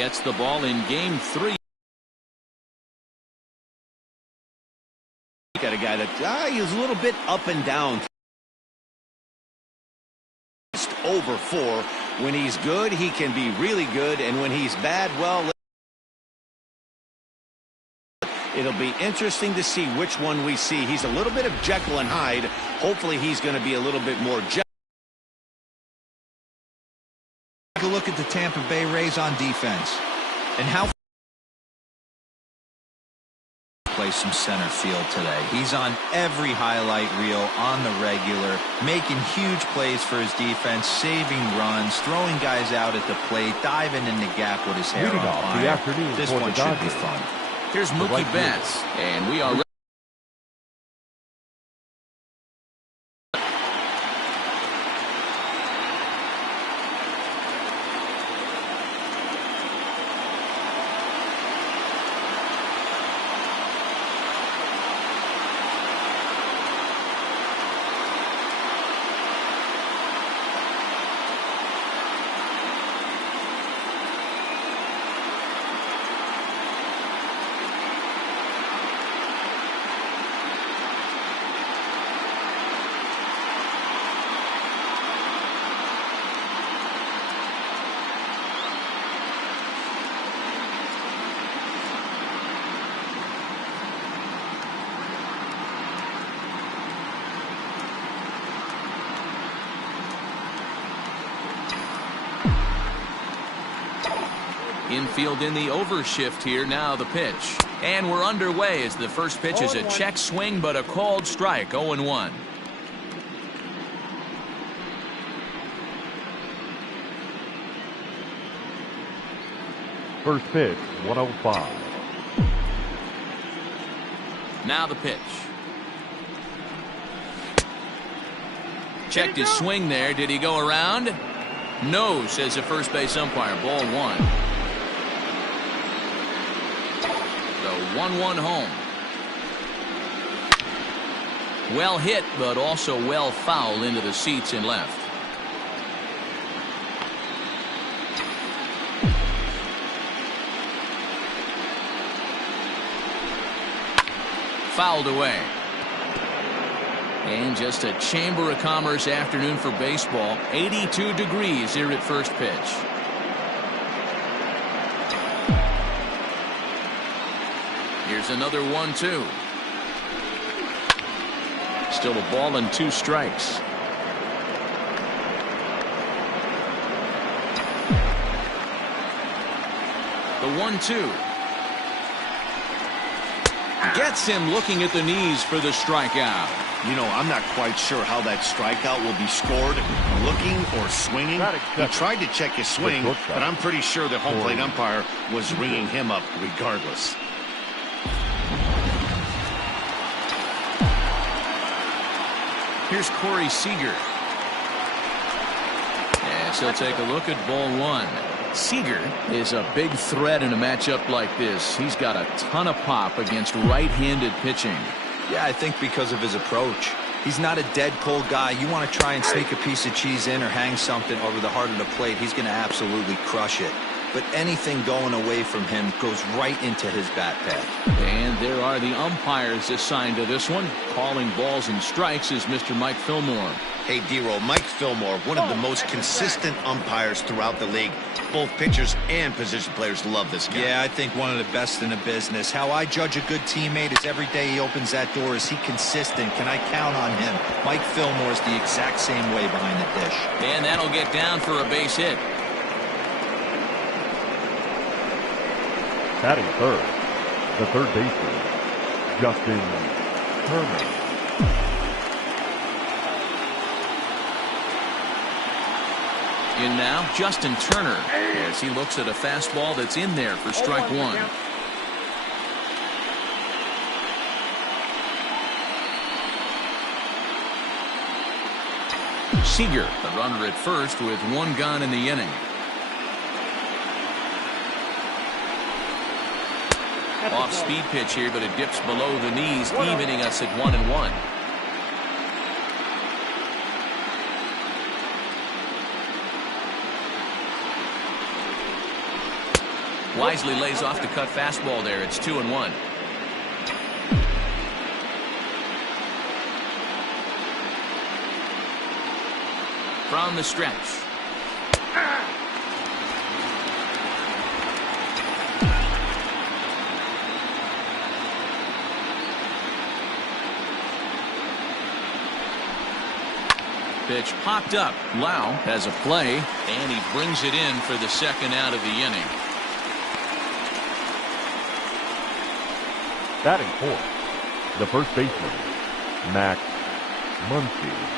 Gets the ball in game 3. Got a guy that he's a little bit up and down. Just over 4. When he's good, he can be really good, and when he's bad, well, it'll be interesting to see which one we see. He's a little bit of Jekyll and Hyde. Hopefully he's going to be a little bit more Jekyll. Take a look at the Tampa Bay Rays on defense and how plays some center field today. He's on every highlight reel on the regular, making huge plays for his defense, saving runs, throwing guys out at the plate, diving in the gap with his hair on fire. This one should be fun. Here's Mookie Betts, and we are ready. Infield in the overshift here. Now the pitch. And we're underway as the first pitch is a check swing, but a called strike. 0-1. First pitch, 105. Now the pitch. Checked his swing there. Did he go around? No, says the first base umpire. Ball 1. 1-1 home. Well hit, but also well fouled into the seats and left. Fouled away. And just a Chamber of Commerce afternoon for baseball. 82 degrees here at first pitch. Here's another 1-2. Still a ball and 2 strikes. The 1-2. Gets him looking at the knees for the strikeout. You know, I'm not quite sure how that strikeout will be scored. Looking or swinging. He tried to check his swing, but I'm pretty sure the home plate umpire was ringing him up regardless. Here's Corey Seager. Yes, he'll take a look at ball 1. Seager is a big threat in a matchup like this. He's got a ton of pop against right-handed pitching. Yeah, I think because of his approach. He's not a dead cold guy. You want to try and sneak a piece of cheese in or hang something over the heart of the plate, he's going to absolutely crush it. But anything going away from him goes right into his bat path. And there are the umpires assigned to this one. Calling balls and strikes is Mr. Mike Fillmore. Hey, D-Roll, Mike Fillmore, one of the most consistent umpires throughout the league. Both pitchers and position players love this guy. Yeah, I think one of the best in the business. How I judge a good teammate is every day he opens that door. Is he consistent? Can I count on him? Mike Fillmore is the exact same way behind the dish. And that'll get down for a base hit. Batting third, the third baseman, Justin Turner. In now, Justin Turner, as he looks at a fastball that's in there for strike 1. Seager, the runner at first with 1 gone in the inning. Off-speed pitch here, but it dips below the knees, evening us at 1-1. Wisely lays off the cut fastball there. It's 2-1. From the stretch. Pitch popped up. Lau has a play, and he brings it in for the second out of the inning. Batting fourth, the first baseman, Max Muncy.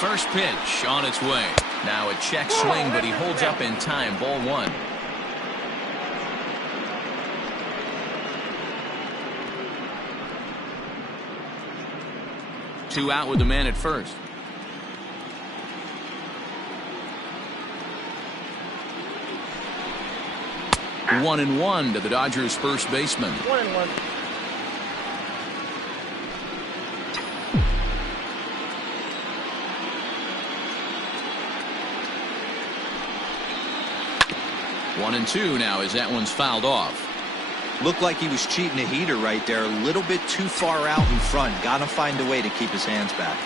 First pitch on its way. Now a check swing, but he holds up in time. Ball one. Two out with the man at first. One and one to the Dodgers first baseman. 1-1. One and two now as that one's fouled off. Looked like he was cheating a heater right there. A little bit too far out in front. Got to find a way to keep his hands back.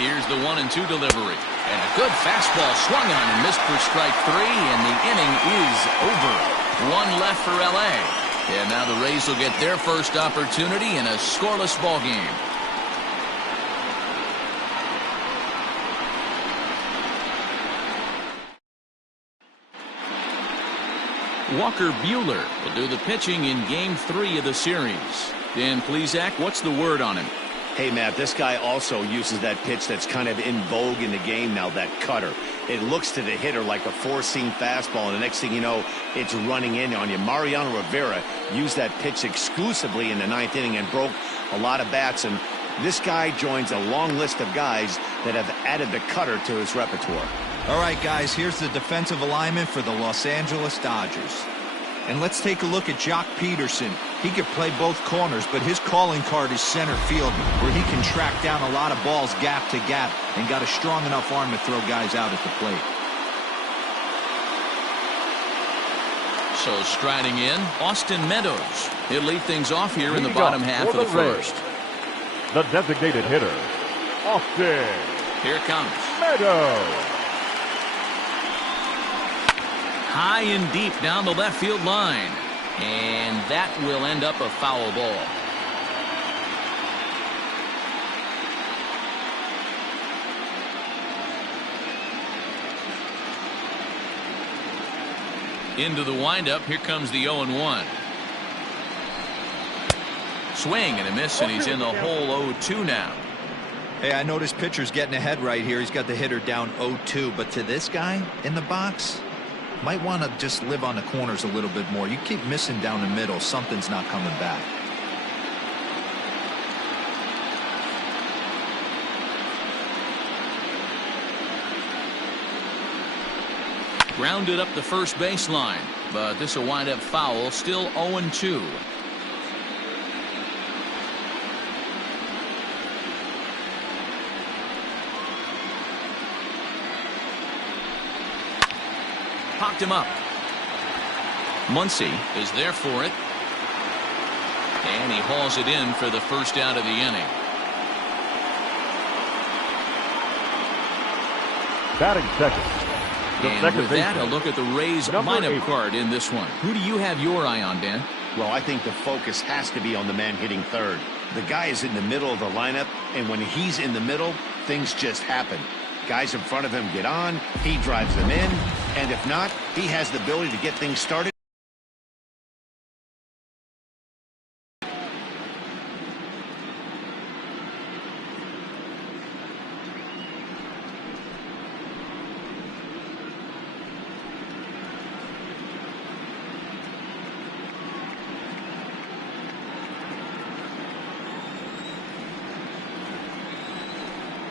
Here's the 1-2 delivery. And a good fastball swung on and missed for strike three. And the inning is over. One left for L.A. And now the Rays will get their first opportunity in a scoreless ball game. Walker Buehler will do the pitching in Game 3 of the series. Dan Plesac, what's the word on him? Hey, Matt, this guy also uses that pitch that's kind of in vogue in the game now, that cutter. It looks to the hitter like a four-seam fastball, and the next thing you know, it's running in on you. Mariano Rivera used that pitch exclusively in the ninth inning and broke a lot of bats, and this guy joins a long list of guys that have added the cutter to his repertoire. All right, guys, here's the defensive alignment for the Los Angeles Dodgers. And let's take a look at Jock Peterson. He could play both corners, but his calling card is center field, where he can track down a lot of balls gap to gap and got a strong enough arm to throw guys out at the plate. So striding in, Austin Meadows. He'll lead things off here in the bottom half of the first. The designated hitter, Austin. Here it comes. Meadows. High and deep down the left field line. And that will end up a foul ball. Into the windup. Here comes the 0-1. Swing and a miss, and he's in the hole 0-2 now. Hey, I noticed pitcher's getting ahead right here. He's got the hitter down 0-2, but to this guy in the box, might want to just live on the corners a little bit more. You keep missing down the middle, something's not coming back. Grounded up the first baseline, but this will wind up foul. Still 0-2. Popped him up. Muncy is there for it. And he hauls it in for the first out of the inning. Batting second. And with that, a look at the Rays lineup card in this one. Who do you have your eye on, Dan? Well, I think the focus has to be on the man hitting third. The guy is in the middle of the lineup, and when he's in the middle, things just happen. Guys in front of him get on, he drives them in, and if not, he has the ability to get things started.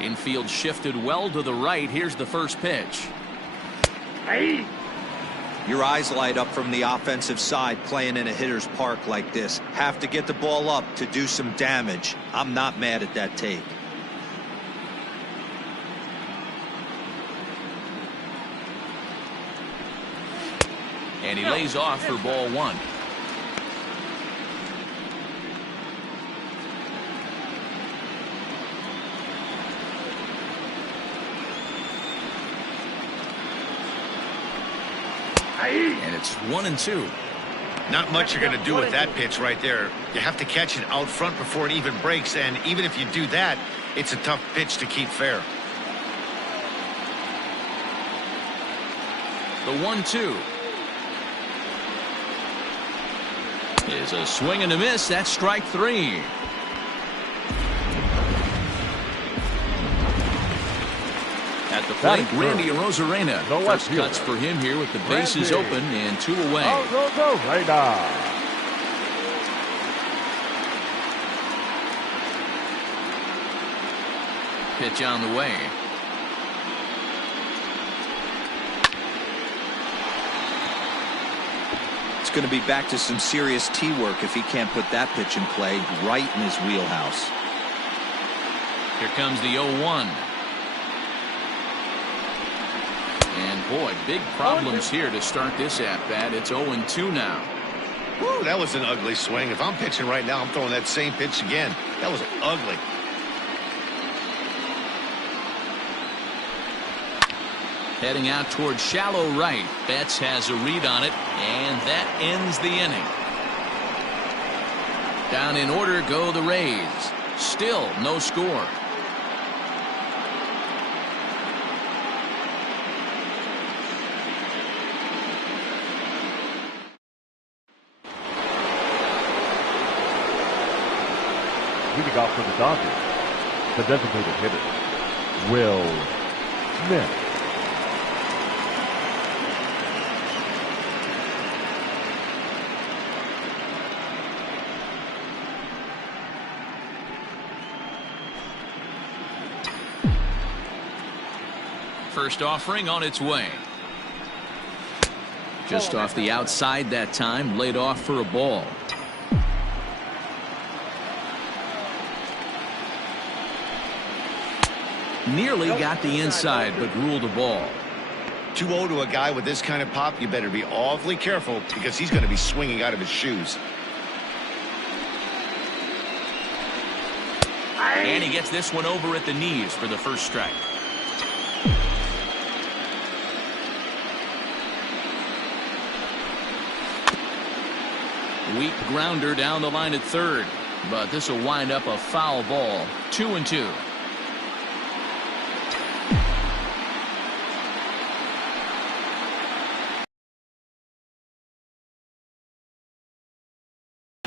Infield shifted well to the right. Here's the first pitch. Your eyes light up from the offensive side playing in a hitter's park like this. Have to get the ball up to do some damage. I'm not mad at that take. And he lays off for ball one. And it's 1-2. Not much you're going to do with that pitch right there. You have to catch it out front before it even breaks, and even if you do that, it's a tough pitch to keep fair. The 1-2 is a swing and a miss. That's strike three. At the plate, Randy Arozarena. First cuts for him here with the bases open and 2 away. Pitch on the way. It's going to be back to some serious tee work if he can't put that pitch in play right in his wheelhouse. Here comes the 0-1. And boy, big problems here to start this at-bat. It's 0-2 now. Woo, that was an ugly swing. If I'm pitching right now, I'm throwing that same pitch again. That was ugly. Heading out towards shallow right. Betts has a read on it, and that ends the inning. Down in order go the Rays. Still no score. Leading off for the Dodgers, the designated hitter, Will Smith. First offering on its way. Just off the outside that time, laid off for a ball. Nearly got the inside, but ruled a ball. 2-0 to a guy with this kind of pop, you better be awfully careful because he's going to be swinging out of his shoes. And he gets this one over at the knees for the first strike. Weak grounder down the line at third, but this will wind up a foul ball. 2-2.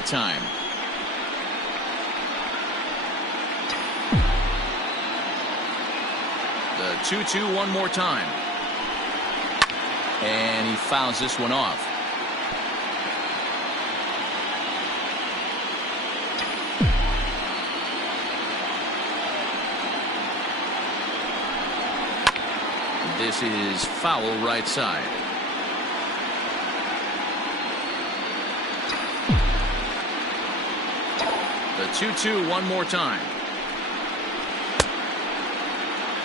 Time. The 2-2 one more time. And he fouls this one off. This is foul right side. The 2-2 one more time.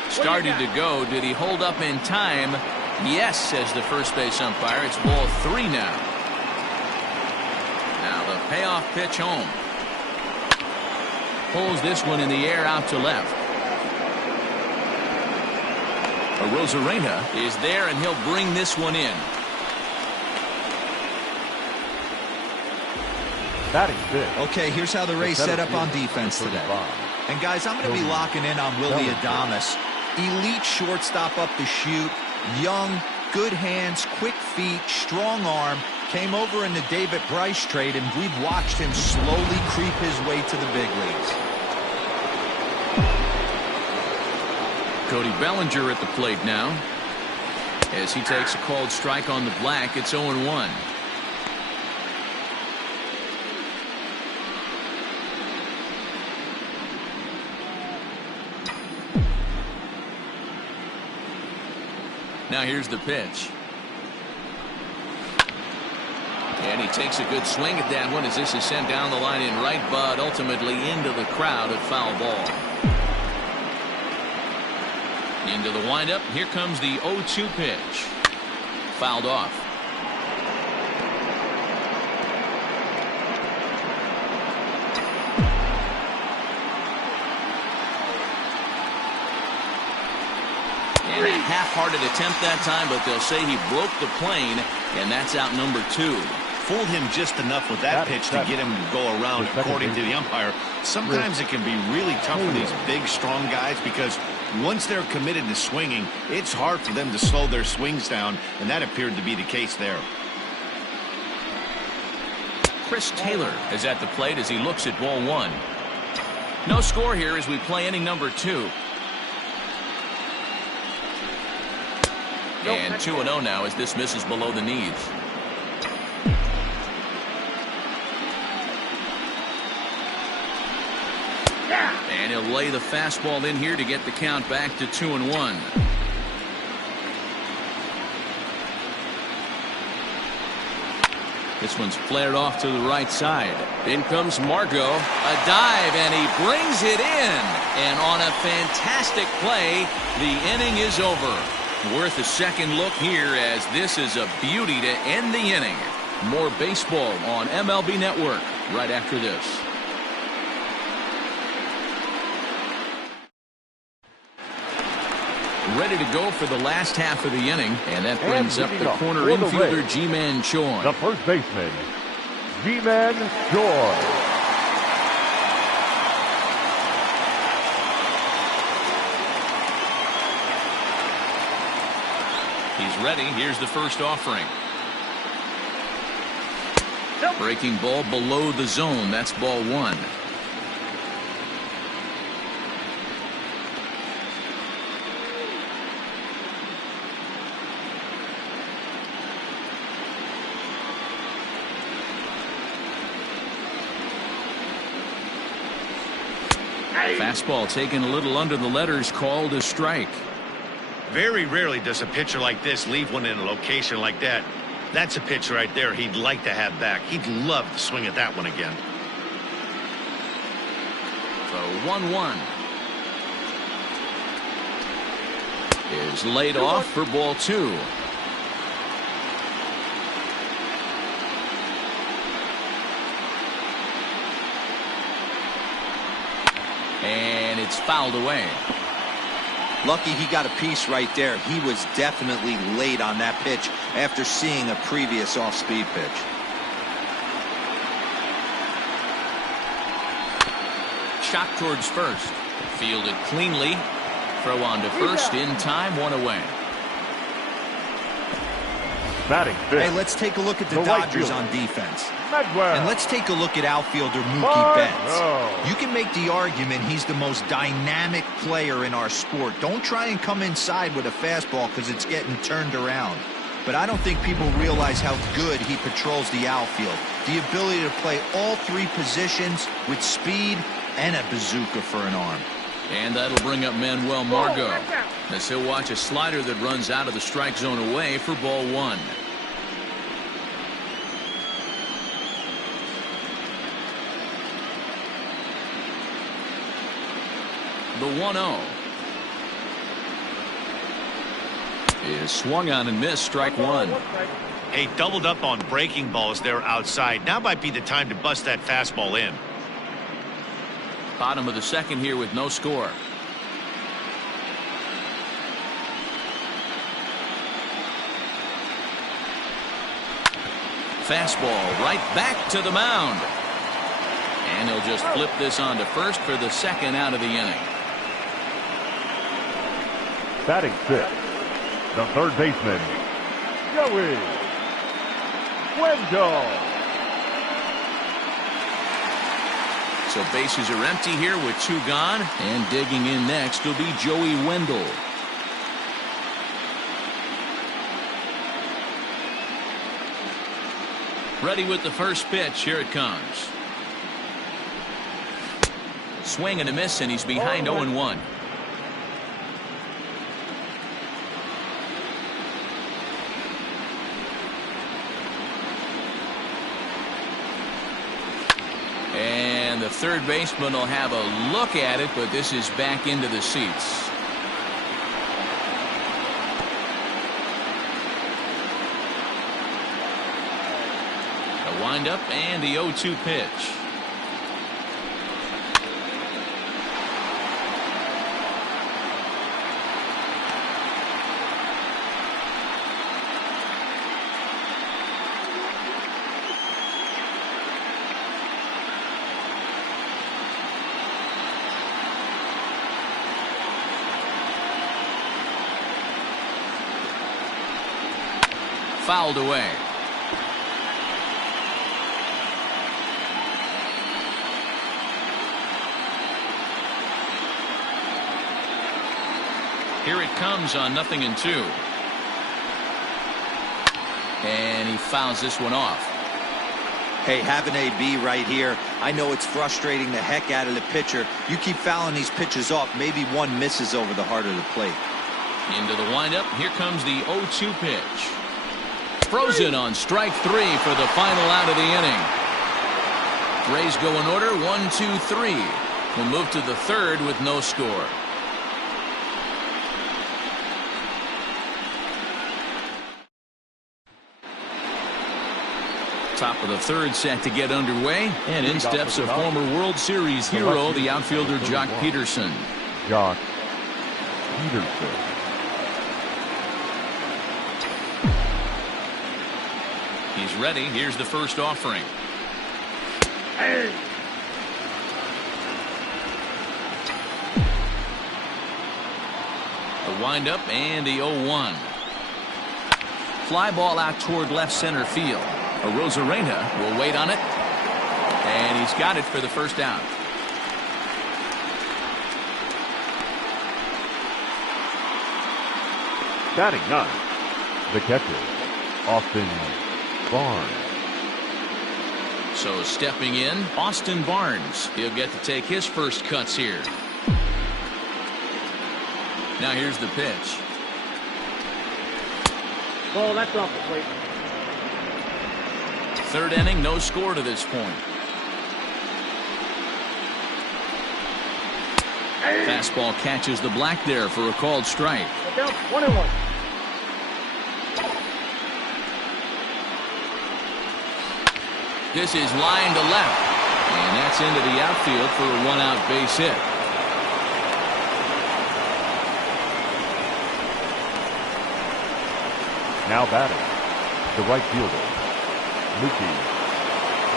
Started to go. Did he hold up in time? Yes, says the first base umpire. It's ball 3 now. Now the payoff pitch home. Pulls this one in the air out to left. Arozarena is there, and he'll bring this one in. Okay, here's how the Rays set up on defense today. And guys, I'm going to be locking in on Willie Adames. Elite shortstop up the chute. Young, good hands, quick feet, strong arm. Came over in the David Bryce trade, and we've watched him slowly creep his way to the big leagues. Cody Bellinger at the plate now. As he takes a called strike on the black, it's 0-1. Now here's the pitch. And he takes a good swing at that one as this is sent down the line in right, but ultimately into the crowd at foul ball. Into the windup. Here comes the 0-2 pitch. Fouled off. And a half-hearted attempt that time, but they'll say he broke the plane, and that's out number 2. Fooled him just enough with that pitch to get him to go around, according to the umpire. Sometimes it can be really tough for these big, strong guys because once they're committed to swinging, it's hard for them to slow their swings down, and that appeared to be the case there. Chris Taylor is at the plate as he looks at ball 1. No score here as we play inning number 2. And 2-0 now as this misses below the knees. And he'll lay the fastball in here to get the count back to 2-1. This one's flared off to the right side. In comes Margot. A dive, and he brings it in. And on a fantastic play, the inning is over. Worth a second look here as this is a beauty to end the inning. More baseball on MLB Network right after this. Ready to go for the last half of the inning, and that brings up the corner infielder G-Man Choi. The first baseman, G-Man Choi. He's ready. Here's the first offering. Breaking ball below the zone. That's ball 1. Fastball taken a little under the letters, called a strike. Very rarely does a pitcher like this leave one in a location like that. That's a pitch right there he'd like to have back. He'd love to swing at that one again. So 1-1 is laid off for ball 2. And it's fouled away. Lucky he got a piece right there. He was definitely late on that pitch after seeing a previous off-speed pitch. Shot towards first. Fielded cleanly. Throw on to first in time. 1 away. Batting fifth. Hey, let's take a look at the Dodgers on defense. Medwell. And let's take a look at outfielder Mookie Betts. You can make the argument he's the most dynamic player in our sport. Don't try and come inside with a fastball because it's getting turned around. But I don't think people realize how good he patrols the outfield. The ability to play all 3 positions with speed and a bazooka for an arm. And that'll bring up Manuel Margot as he'll watch a slider that runs out of the strike zone away for ball 1. The 1-0 is swung on and missed. Strike 1. Hey, doubled up on breaking balls there outside. Now might be the time to bust that fastball in. Bottom of the second here with no score. Fastball right back to the mound. And he'll just flip this on to first for the second out of the inning. Batting fifth, the third baseman, Joey Wendell. So bases are empty here with 2 gone. And digging in next will be Joey Wendell. Ready with the first pitch. Here it comes. Swing and a miss, and he's behind 0-1. third baseman will have a look at it, but this is back into the seats. A windup and the 0-2 pitch. Fouled away. Here it comes on 0-2. And he fouls this one off. Hey, have an AB right here. I know it's frustrating the heck out of the pitcher. You keep fouling these pitches off. Maybe one misses over the heart of the plate. Into the windup. Here comes the 0-2 pitch. Frozen on strike 3 for the final out of the inning. Rays go in order 1-2-3. We'll move to the third with no score. Top of the third set to get underway, and in steps a former World Series hero, the outfielder Jock Peterson. Jock Peterson. He's ready. Here's the first offering. Hey. The windup and the 0-1. Fly ball out toward left center field. Rosarena will wait on it. And he's got it for the first out. Batting ninth, the catcher, Austin Barnes. So stepping in, Austin Barnes. He'll get to take his first cuts here. Now here's the pitch. Ball, that's off the plate. Third inning, no score to this point. Fastball catches the black there for a called strike. Down 1-1. This is line to left, and that's into the outfield for a one-out base hit. Now batting, the right fielder, Mookie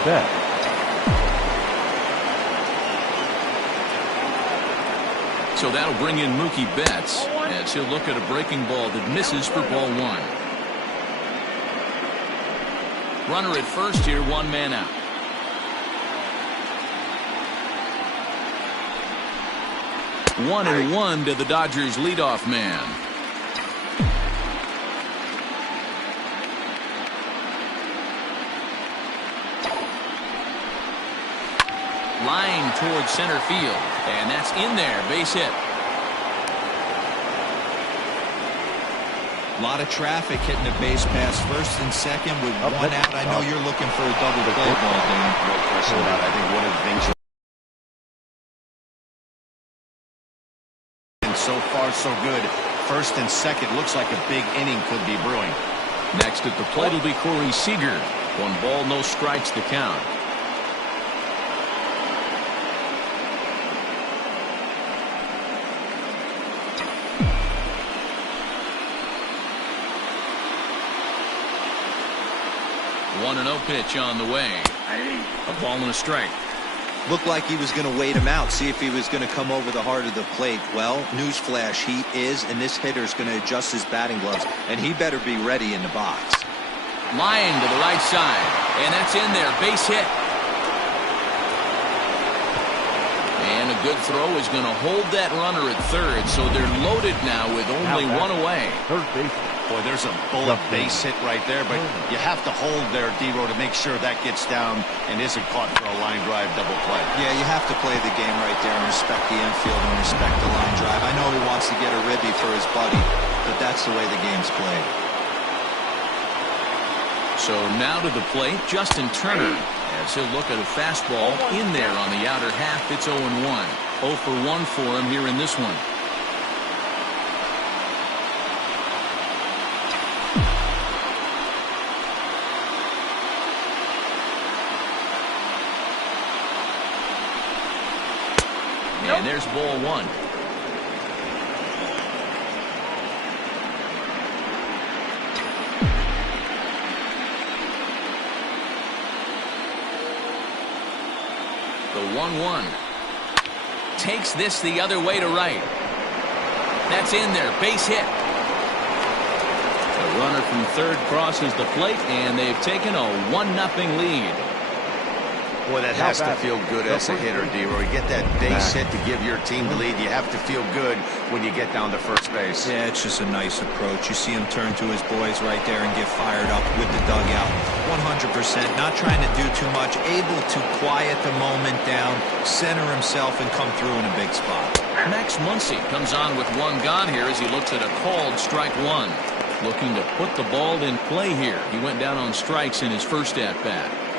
Betts. So that'll bring in Mookie Betts as he'll look at a breaking ball that misses for ball one. Runner at first here, one man out. One and one to the Dodgers leadoff man. Line towards center field, and that's in there, base hit. A lot of traffic hitting the base pass first and second with one out. I know you're looking for a double play ball, Dan. No question about it. I think one of the things. And so far, so good. First and second looks like a big inning could be brewing. Next at the plate will be Corey Seager. 1 ball, no strikes to count. One and 0 pitch on the way. A ball and a strike. Looked like he was going to wait him out, see if he was going to come over the heart of the plate. Well, newsflash, he is, and this hitter's going to adjust his batting gloves, and he better be ready in the box. Line to the right side, and that's in there, base hit. And a good throw is going to hold that runner at third, so they're loaded now with only one away. Third base. Boy, there's a bullet base hit right there, but you have to hold there, D-Row, to make sure that gets down and isn't caught for a line drive double play. Yeah, you have to play the game right there and respect the infield and respect the line drive. I know he wants to get a ribby for his buddy, but that's the way the game's played. So now to the plate, Justin Turner, as he'll look at a fastball in there on the outer half. It's 0-1. 0 for 1 for him here in this one. And there's ball 1. The 1-1. Takes this the other way to right. That's in there. Base hit. The runner from third crosses the plate, and they've taken a 1-0 lead. Boy, that has to feel good as a hitter, D-Roy. You get that base hit to give your team the lead. You have to feel good when you get down to first base. Yeah, it's just a nice approach. You see him turn to his boys right there and get fired up with the dugout. 100%. Not trying to do too much. Able to quiet the moment down, center himself, and come through in a big spot. Max Muncy comes on with one gone here as he looks at a called strike 1. Looking to put the ball in play here. He went down on strikes in his first at-bat.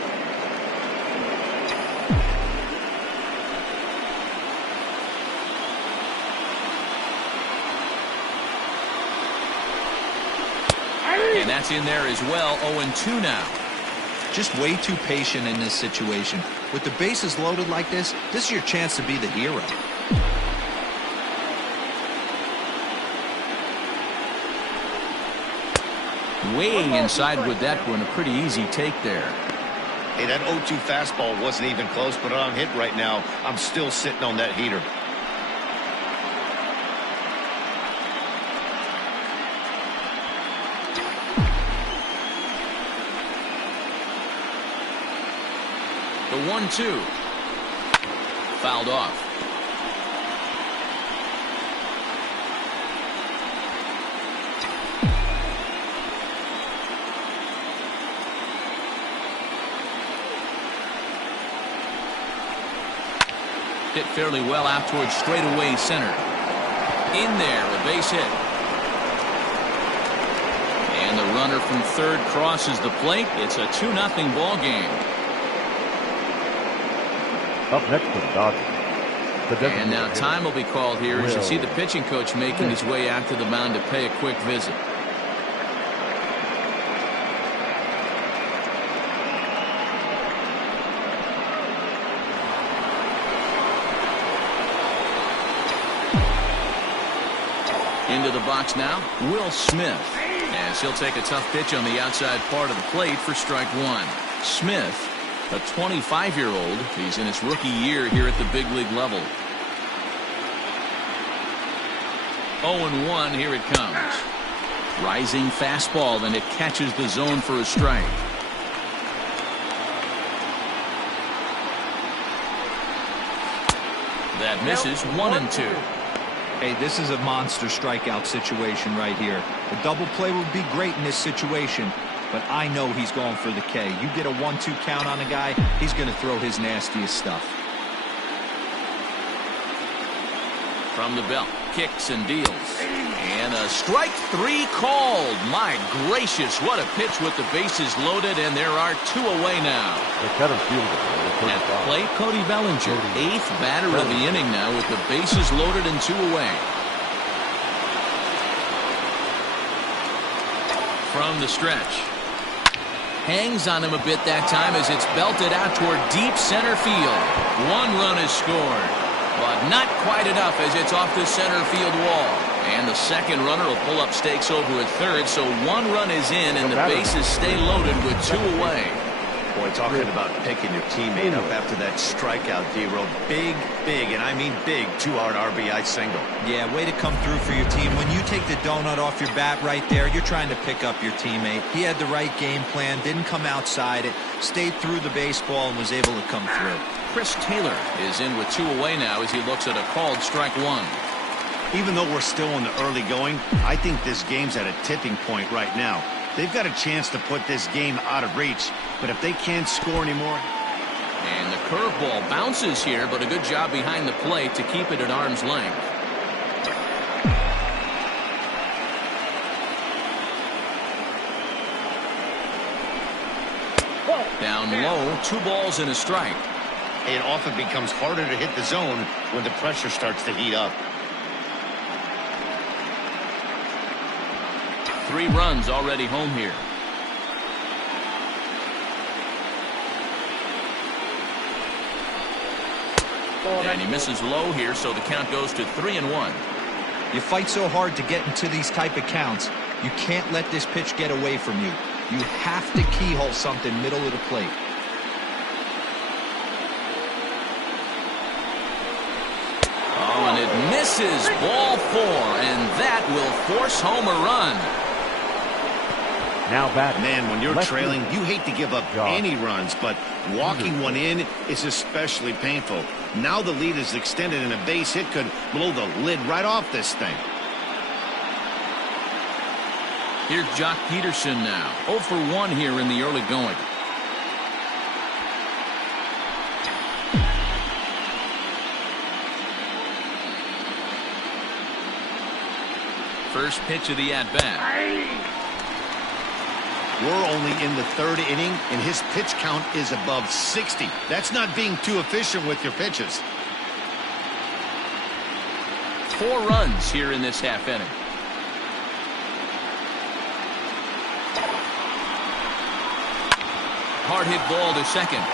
And that's in there as well. 0-2 now. Just way too patient in this situation. With the bases loaded like this is your chance to be the hero. Way inside with that one. A pretty easy take there. Hey, that 0-2 fastball wasn't even close, but on hit right now, I'm still sitting on that heater. The 1-2. Fouled off. Hit fairly well out towards straightaway center. In there, a base hit. And the runner from third crosses the plate. It's a 2-0 ball game. Up next to the Dodgers. And now time will be called here as you see the pitching coach making his way out to the mound to pay a quick visit. Into the box now, Will Smith, as he'll take a tough pitch on the outside part of the plate for strike 1. Smith, a 25-year-old. He's in his rookie year here at the big league level. 0-1. Here it comes. Rising fastball, and it catches the zone for a strike. That misses. 1-2. Hey, this is a monster strikeout situation right here. A double play would be great in this situation, but I know he's going for the K. You get a 1-2 count on a guy, he's going to throw his nastiest stuff. From the belt, kicks and deals. And a strike 3 called. My gracious, what a pitch with the bases loaded, and there are 2 away now. At the plate, Cody Bellinger, 8th batter of the inning now with the bases loaded and 2 away. From the stretch. Hangs on him a bit that time as it's belted out toward deep center field. 1 run is scored, but not quite enough as it's off the center field wall. And the second runner will pull up stakes over at third, so 1 run is in and the bases stay loaded with 2 away. Boy, talking about picking your teammate up after that strikeout, D-Row. Big, and I mean big, 2-hard RBI single. Yeah, way to come through for your team. When you take the donut off your bat right there, you're trying to pick up your teammate. He had the right game plan, didn't come outside it, stayed through the baseball, and was able to come through. Chris Taylor is in with 2 away now as he looks at a called strike 1. Even though we're still in the early going, I think this game's at a tipping point right now. They've got a chance to put this game out of reach, but if they can't score anymore. And the curveball bounces here, but a good job behind the plate to keep it at arm's length. Down low, 2 balls and a strike. It often becomes harder to hit the zone when the pressure starts to heat up. 3 runs already home here. And he misses low here, so the count goes to 3-1. You fight so hard to get into these type of counts. You can't let this pitch get away from you. You have to keyhole something middle of the plate. Oh, and it misses. Ball 4, and that will force home a run. Now back. Man, when you're trailing, you hate to give up any runs, but walking one in is especially painful. Now the lead is extended, and a base hit could blow the lid right off this thing. Here's Jock Peterson now. 0 for 1 here in the early going. First pitch of the at-bat. We're only in the 3rd inning, and his pitch count is above 60. That's not being too efficient with your pitches. 4 runs here in this half inning. Hard hit ball to second.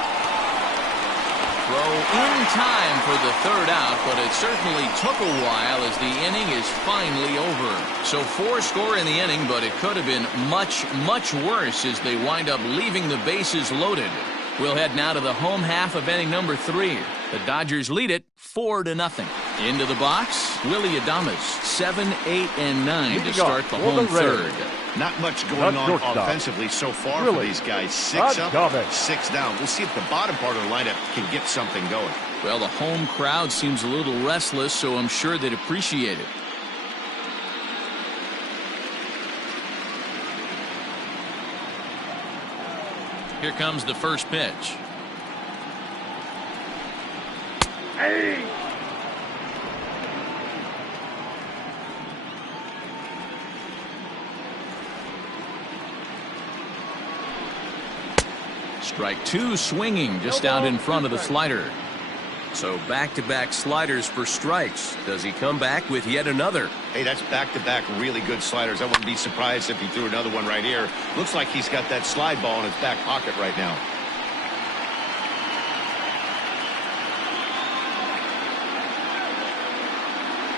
Throw in time for the 3rd out, but it certainly took a while as the inning is finally over. So 4 score in the inning, but it could have been much, much worse as they wind up leaving the bases loaded. We'll head now to the home half of inning number 3. The Dodgers lead it 4-0. Into the box, Willie Adames, 7, 8, and 9 to start the home 3rd. Not much going on offensively so far for these guys. 6 up, 6 down. We'll see if the bottom part of the lineup can get something going. Well, the home crowd seems a little restless, so I'm sure they'd appreciate it. Here comes the first pitch. Hey! Strike 2 swinging just out in front of the slider. So back-to-back sliders for strikes. Does he come back with yet another? Hey, that's back-to-back really good sliders. I wouldn't be surprised if he threw another one right here. Looks like he's got that slide ball in his back pocket right now.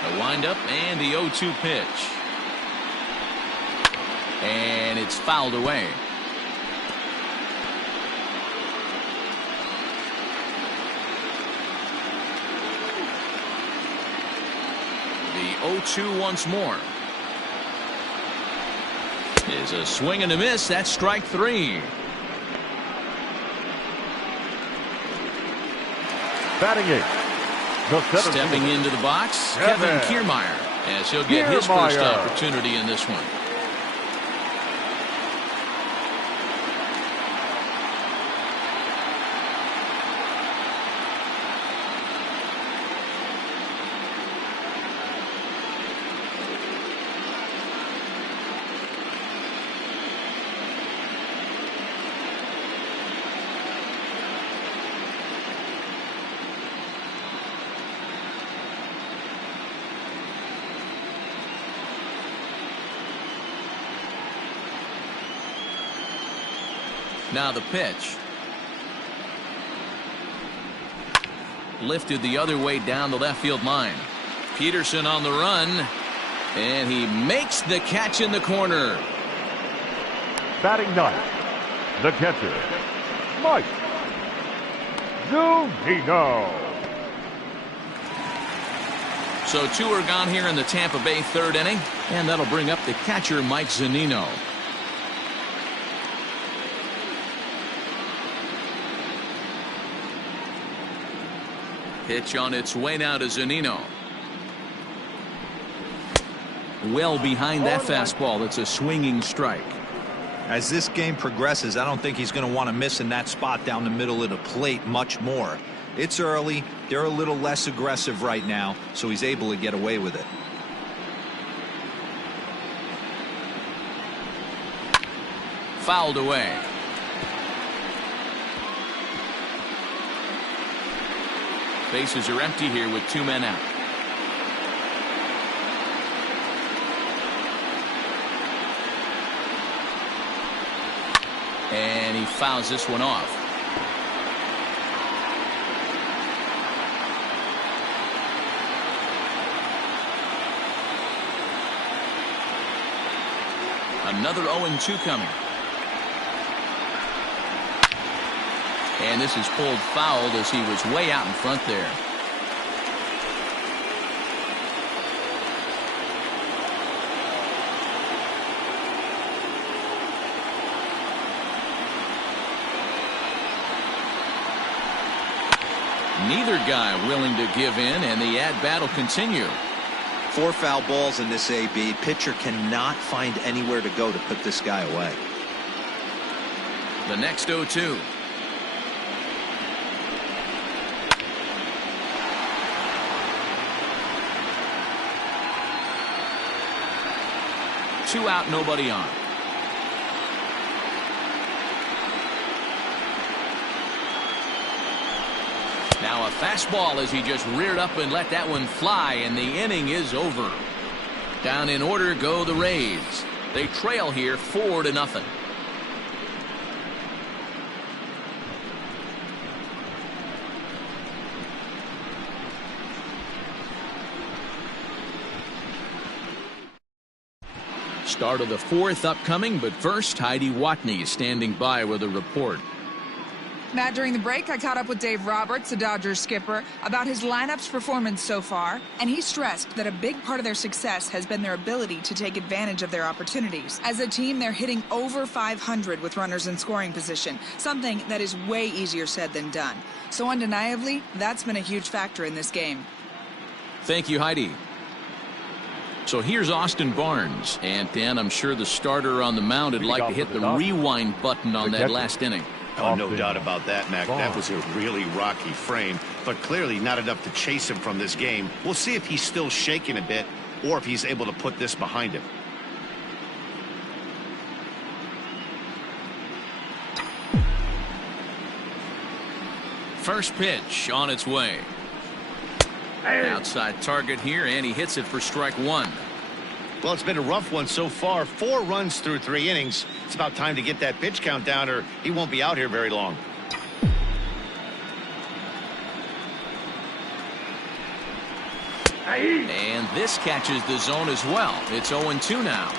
The windup and the 0-2 pitch. And it's fouled away. The 0-2 once more. Is a swing and a miss. That's strike 3. Batting 8. Stepping into the box, Kevin Kiermaier, as he'll get his first opportunity in this one. Now the pitch. Lifted the other way down the left field line. Peterson on the run. And he makes the catch in the corner. Batting 9. The catcher, Mike Zunino. So 2 are gone here in the Tampa Bay 3rd inning. And that'll bring up the catcher, Mike Zunino. Pitch on its way now to Zunino. Well behind that fastball. It's a swinging strike. As this game progresses, I don't think he's going to want to miss in that spot down the middle of the plate much more. It's early. They're a little less aggressive right now, so he's able to get away with it. Fouled away. Bases are empty here with 2 men out. And he fouls this one off. Another 0-2 coming. And this is pulled fouled as he was way out in front there. Neither guy willing to give in, and the at-bat will continue. 4 foul balls in this AB. Pitcher cannot find anywhere to go to put this guy away. The next 0-2. Two out, nobody on. Now a fastball as he just reared up and let that one fly, and the inning is over. Down in order go the Rays. They trail here 4-0. Start of the 4th upcoming, but first Heidi Watney standing by with a report. Matt, during the break, I caught up with Dave Roberts, the Dodgers skipper, about his lineup's performance so far, and he stressed that a big part of their success has been their ability to take advantage of their opportunities. As a team, they're hitting over 500 with runners in scoring position, something that is way easier said than done. So undeniably, that's been a huge factor in this game. Thank you, Heidi. So here's Austin Barnes, and Dan, I'm sure the starter on the mound would like to hit the rewind button on that last inning. Oh, no doubt about that, Mac. That was a really rocky frame, but clearly not enough to chase him from this game. We'll see if he's still shaking a bit or if he's able to put this behind him. First pitch on its way. Outside target here, and he hits it for strike 1. Well, it's been a rough one so far. 4 runs through 3 innings. It's about time to get that pitch count down, or he won't be out here very long. And this catches the zone as well. It's 0-2 now.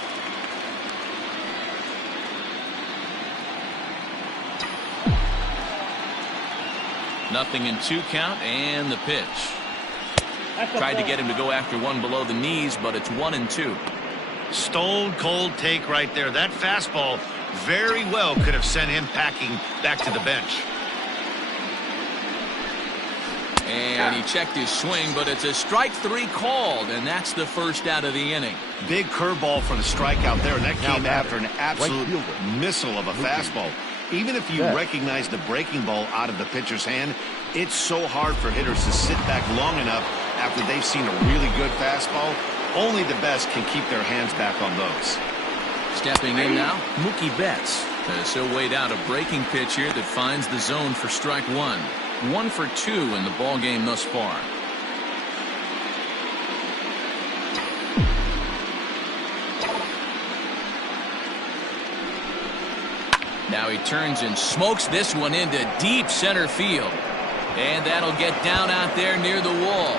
Nothing in 2 count, and the pitch. Tried to get him to go after one below the knees, but it's 1-2. Stone cold take right there. That fastball very well could have sent him packing back to the bench. And he checked his swing, but it's a strike 3 called, and that's the first out of the inning. Big curveball for the strikeout there, and that came after an absolute missile of a fastball. Even if you recognize the breaking ball out of the pitcher's hand, it's so hard for hitters to sit back long enough after they've seen a really good fastball. Only the best can keep their hands back on those. Stepping in now, Mookie Betts. He'll wait out a breaking pitch here that finds the zone for strike 1. 1 for 2 in the ball game thus far. Now he turns and smokes this one into deep center field. And that'll get down out there near the wall.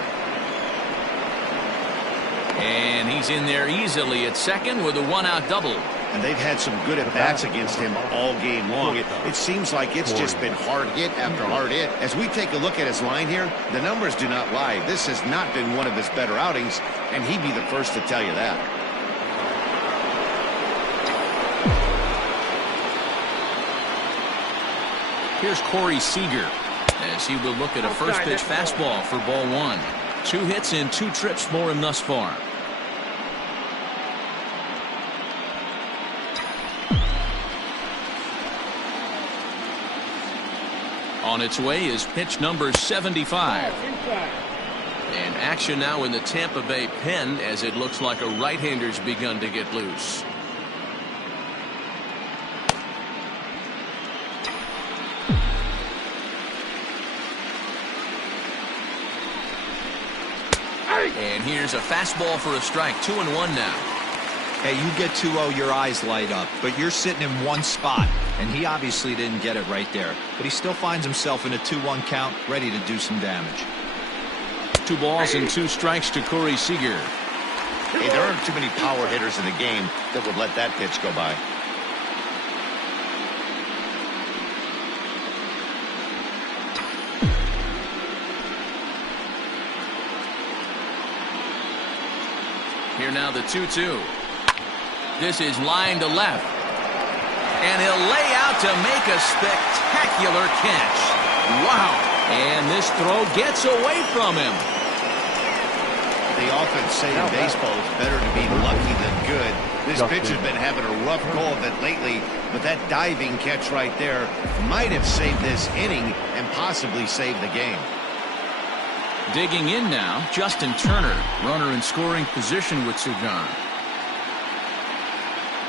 And he's in there easily at second with a 1-out double. And they've had some good at-bats against him all game long. It seems like it's just been hard hit after hard hit. As we take a look at his line here, the numbers do not lie. This has not been one of his better outings, and he'd be the first to tell you that. Here's Corey Seager as he will look at a first pitch fastball for ball 1. 2 hits and 2 trips for him thus far. On its way is pitch number 75. And action now in the Tampa Bay pen as it looks like a right-hander's begun to get loose. And here's a fastball for a strike. 2-1 now. Hey, you get 2-0, your eyes light up, but you're sitting in one spot, and he obviously didn't get it right there. But he still finds himself in a 2-1 count, ready to do some damage. 2 balls and 2 strikes to Corey Seager. Hey, there aren't too many power hitters in the game that would let that pitch go by. Here now the 2-2. This is line to left. And he'll lay out to make a spectacular catch. Wow. And this throw gets away from him. They often say in baseball it's better to be lucky than good. This pitcher's been having a rough go of it lately, but that diving catch right there might have saved this inning and possibly saved the game. Digging in now, Justin Turner, runner in scoring position with Sugan.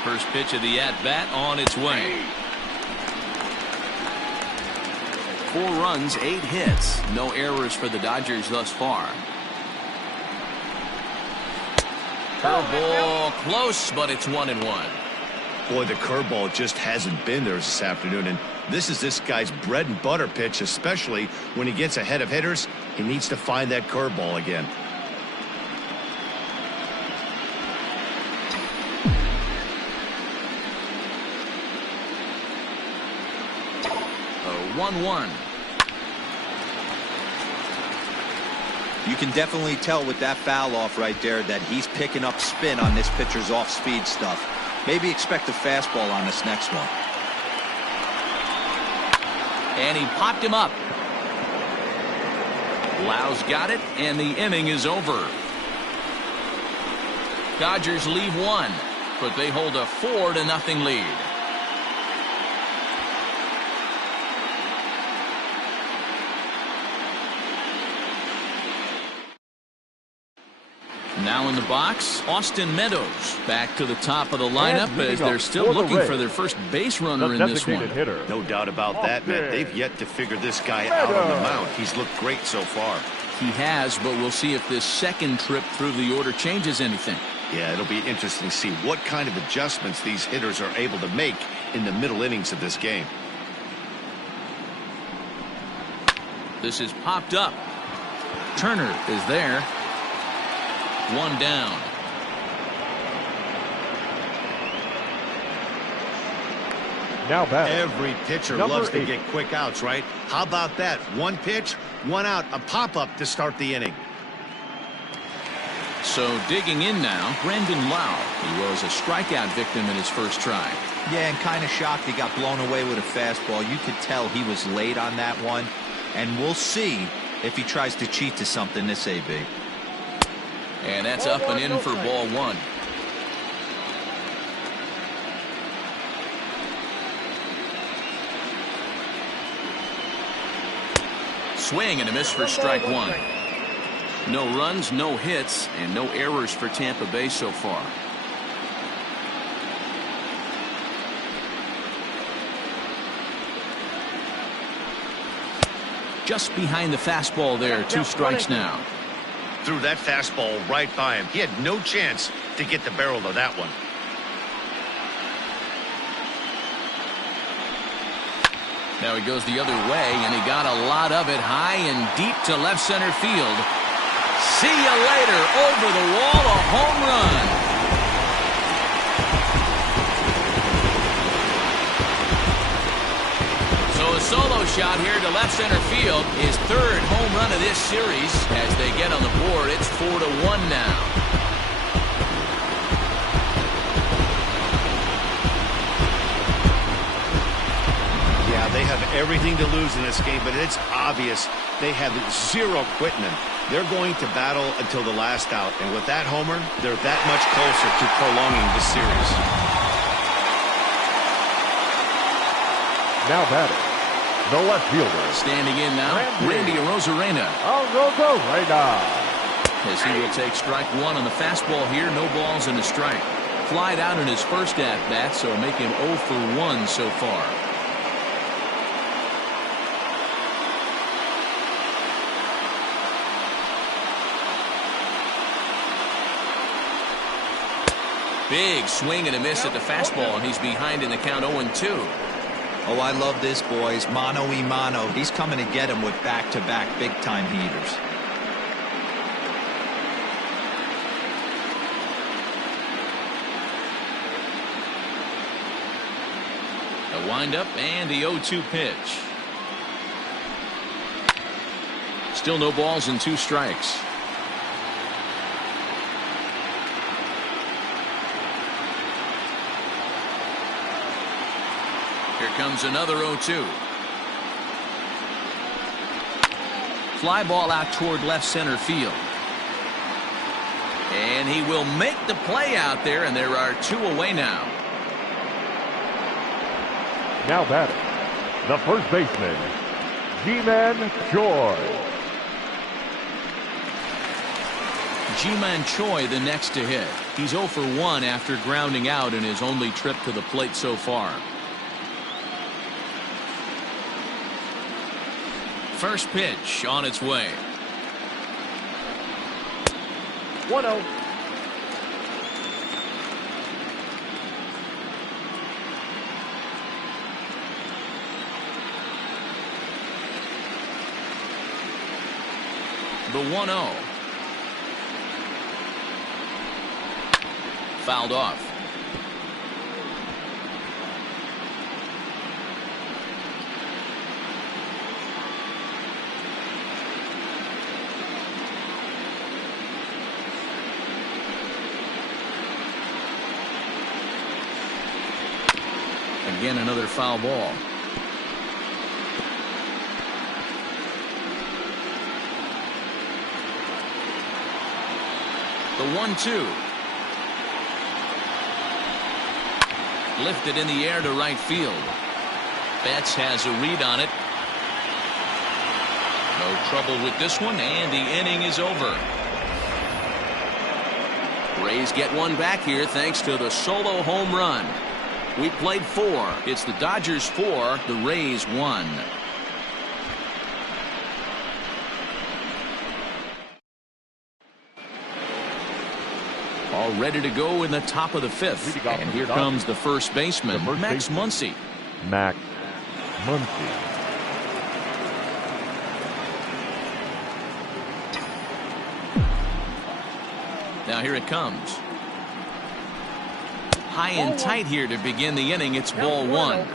First pitch of the at-bat on its way. 4 runs, 8 hits. No errors for the Dodgers thus far. Curveball close, but it's 1-1. Boy, the curveball just hasn't been there this afternoon, and this is this guy's bread and butter pitch, especially when he gets ahead of hitters. He needs to find that curveball again. A 1-1. You can definitely tell with that foul off right there that he's picking up spin on this pitcher's off-speed stuff. Maybe expect a fastball on this next one. And he popped him up. Lau's got it, and the inning is over. Dodgers leave 1, but they hold a 4-0 lead. Now in the box, Austin Meadows back to the top of the lineup as they're still looking for their first base runner in this one. No doubt about that, man. They've yet to figure this guy out on the mound. He's looked great so far. He has, but we'll see if this second trip through the order changes anything. Yeah, it'll be interesting to see what kind of adjustments these hitters are able to make in the middle innings of this game. This is popped up. Turner is there. 1 down. Now back. Every pitcher loves to get quick outs, right? How about that? 1 pitch, 1 out, a pop-up to start the inning. So digging in now, Brandon Lau. He was a strikeout victim in his first try. Yeah, and kind of shocked he got blown away with a fastball. You could tell he was late on that one. And we'll see if he tries to cheat to something this AB. And that's up and in for ball 1. Swing and a miss for strike 1. No runs, no hits, and no errors for Tampa Bay so far. Just behind the fastball there, 2 strikes now. Threw that fastball right by him. He had no chance to get the barrel of that one. Now he goes the other way, and he got a lot of it high and deep to left center field. See you later. Over the wall, a home run. So a solo shot here to left center field. His 3rd home run of this series. As they get on the board, it's 4-1 now. Yeah, they have everything to lose in this game, but it's obvious they have 0 quitting them. They're going to battle until the last out, and with that homer, they're that much closer to prolonging this series. Now batting, the left fielder. Standing in now, Randy Arozarena. As he will take strike 1 on the fastball here. No balls and a strike. Flied out in his first at-bat, so make him 0 for 1 so far. Big swing and a miss at the fastball, and he's behind in the count 0-2. Oh, I love this, boys. Mano-y-mano. He's coming to get him with back-to-back big-time heaters. A windup and the 0-2 pitch. Still no balls and 2 strikes. Here comes another 0-2. Fly ball out toward left center field. And he will make the play out there, and there are 2 away now. Now batting, the first baseman, Ji-Man Choi. Ji-Man Choi the next to hit. He's 0 for 1 after grounding out in his only trip to the plate so far. First pitch on its way. 1-0. The 1-0. Fouled off. Again, another foul ball. The 1-2. Lifted in the air to right field. Betts has a read on it. No trouble with this one, and the inning is over. Rays get one back here thanks to the solo home run. We played 4. It's the Dodgers 4, the Rays 1. All ready to go in the top of the 5th. And here comes the first baseman, Max Muncy. Max Muncy. Now here it comes. High and tight here to begin the inning. It's ball 1.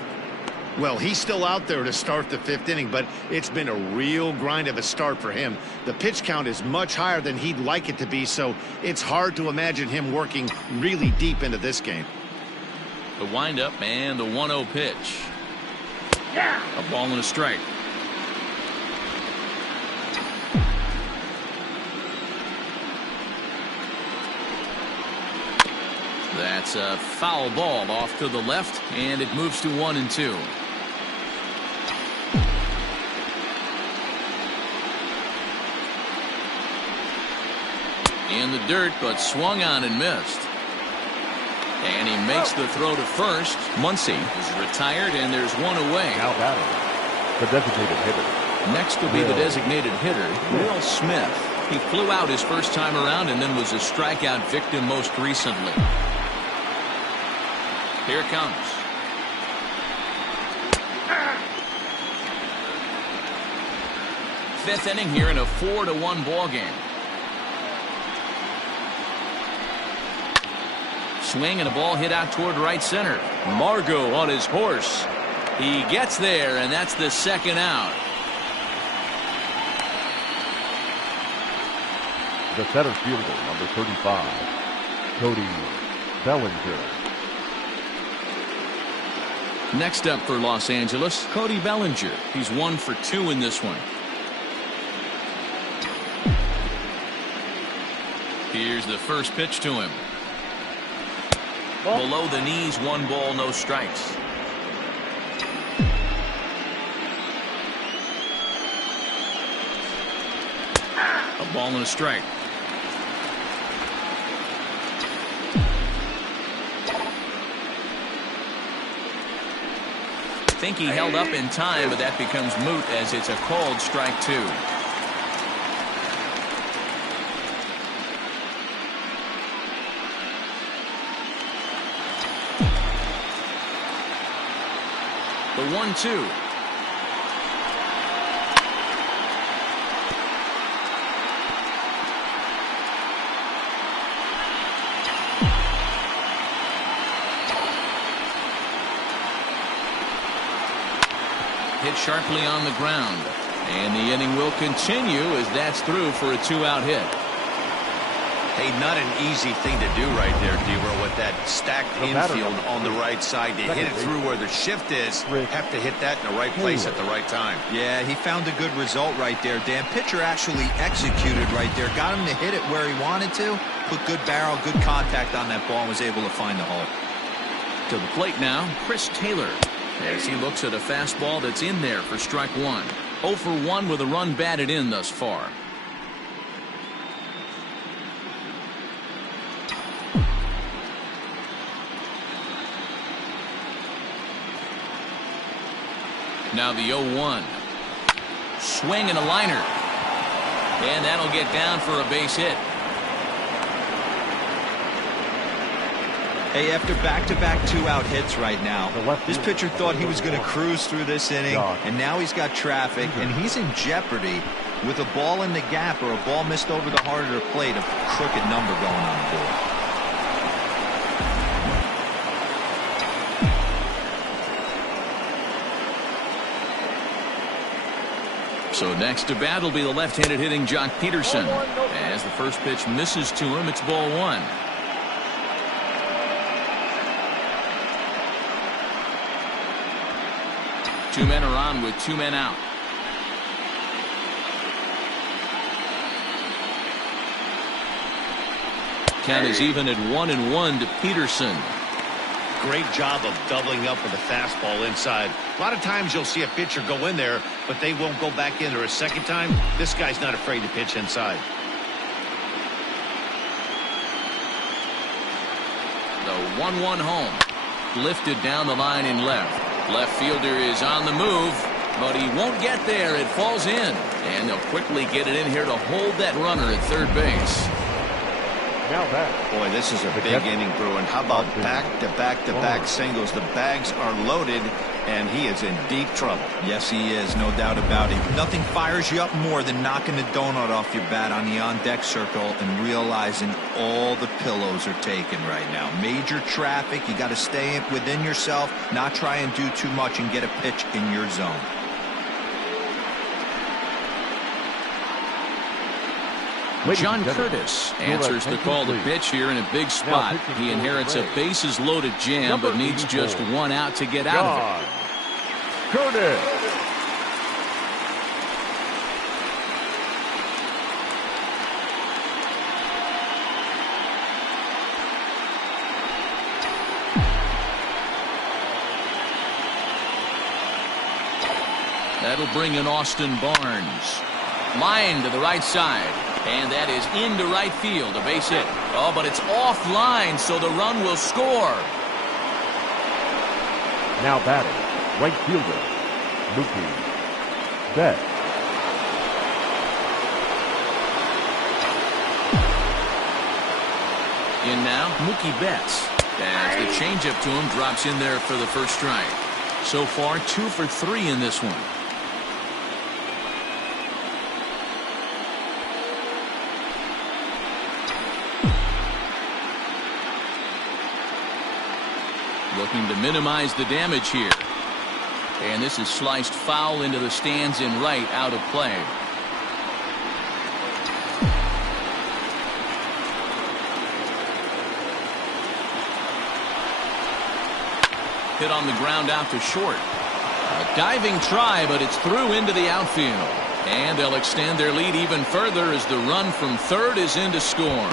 Well, he's still out there to start the 5th inning, but it's been a real grind of a start for him. The pitch count is much higher than he'd like it to be, so it's hard to imagine him working really deep into this game. The windup and the 1-0 pitch. A ball and a strike. That's a foul ball off to the left, and it moves to 1-2. In the dirt, but swung on and missed. And he makes the throw to first. Muncy is retired, and there's 1 away. Now batting, the designated hitter. Next will be the designated hitter, Will Smith. He flew out his first time around and then was a strikeout victim most recently. Here it comes. Fifth inning here in a 4-1 ball game. Swing and a ball hit out toward right center. Margot on his horse. He gets there, and that's the second out. The center fielder, number 35, Cody Bellinger. Next up for Los Angeles, Cody Bellinger. He's 1 for 2 in this one. Here's the first pitch to him. Below the knees, 1 ball, no strikes. A ball and a strike. I think he held up in time, but that becomes moot as it's a called strike 2. The 1-2. Hit sharply on the ground. And the inning will continue as that's through for a 2-out hit. Hey, not an easy thing to do right there, D-Row, with that stacked infield on the right side. To hit it through where the shift is, have to hit that in the right place at the right time. Yeah, he found a good result right there, Dan. Pitcher actually executed right there. Got him to hit it where he wanted to. Put good barrel, good contact on that ball and was able to find the hole. To the plate now, Chris Taylor, as he looks at a fastball that's in there for strike one. 0 for 1 with a run batted in thus far. Now the 0-1. Swing and a liner. And that'll get down for a base hit. Hey, after back-to-back 2-out hits right now, this pitcher thought he was going to cruise through this inning, and now he's got traffic, and he's in jeopardy with a ball in the gap or a ball missed over the heart of the plate, a crooked number going on the board. So next to bat will be the left-handed hitting Jock Peterson. As the first pitch misses to him, it's ball one. Two men are on with 2 men out. Count is even at 1-1 to Peterson. Great job of doubling up with a fastball inside. A lot of times you'll see a pitcher go in there, but they won't go back in there a second time. This guy's not afraid to pitch inside. The 1-1 home. Lifted down the line in left. Left fielder is on the move, but he won't get there. It falls in, and they'll quickly get it in here to hold that runner at third base. Now back. Boy, this is a big inning, Bruin. How about back-to-back singles? The bags are loaded, and he is in deep trouble. Yes, he is, no doubt about it. Nothing fires you up more than knocking the donut off your bat on the on-deck circle and realizing all the pillows are taken right now. Major traffic. You got to stay within yourself, not try and do too much and get a pitch in your zone. John Curtis answers the call to pitch here in a big spot. He inherits a bases loaded jam, but needs just 1 out to get out of it. Curtis. That'll bring in Austin Barnes. Line to the right side. And that is into right field, a base hit. Oh, but it's offline, so the run will score. Now batting, right fielder, Mookie Betts. In now, Mookie Betts. As the changeup to him drops in there for the first strike. So far, 2 for 3 in this one. Looking to minimize the damage here. And this is sliced foul into the stands in right, out of play. Hit on the ground out to short. A diving try, but it's through into the outfield. And they'll extend their lead even further as the run from third is in to score.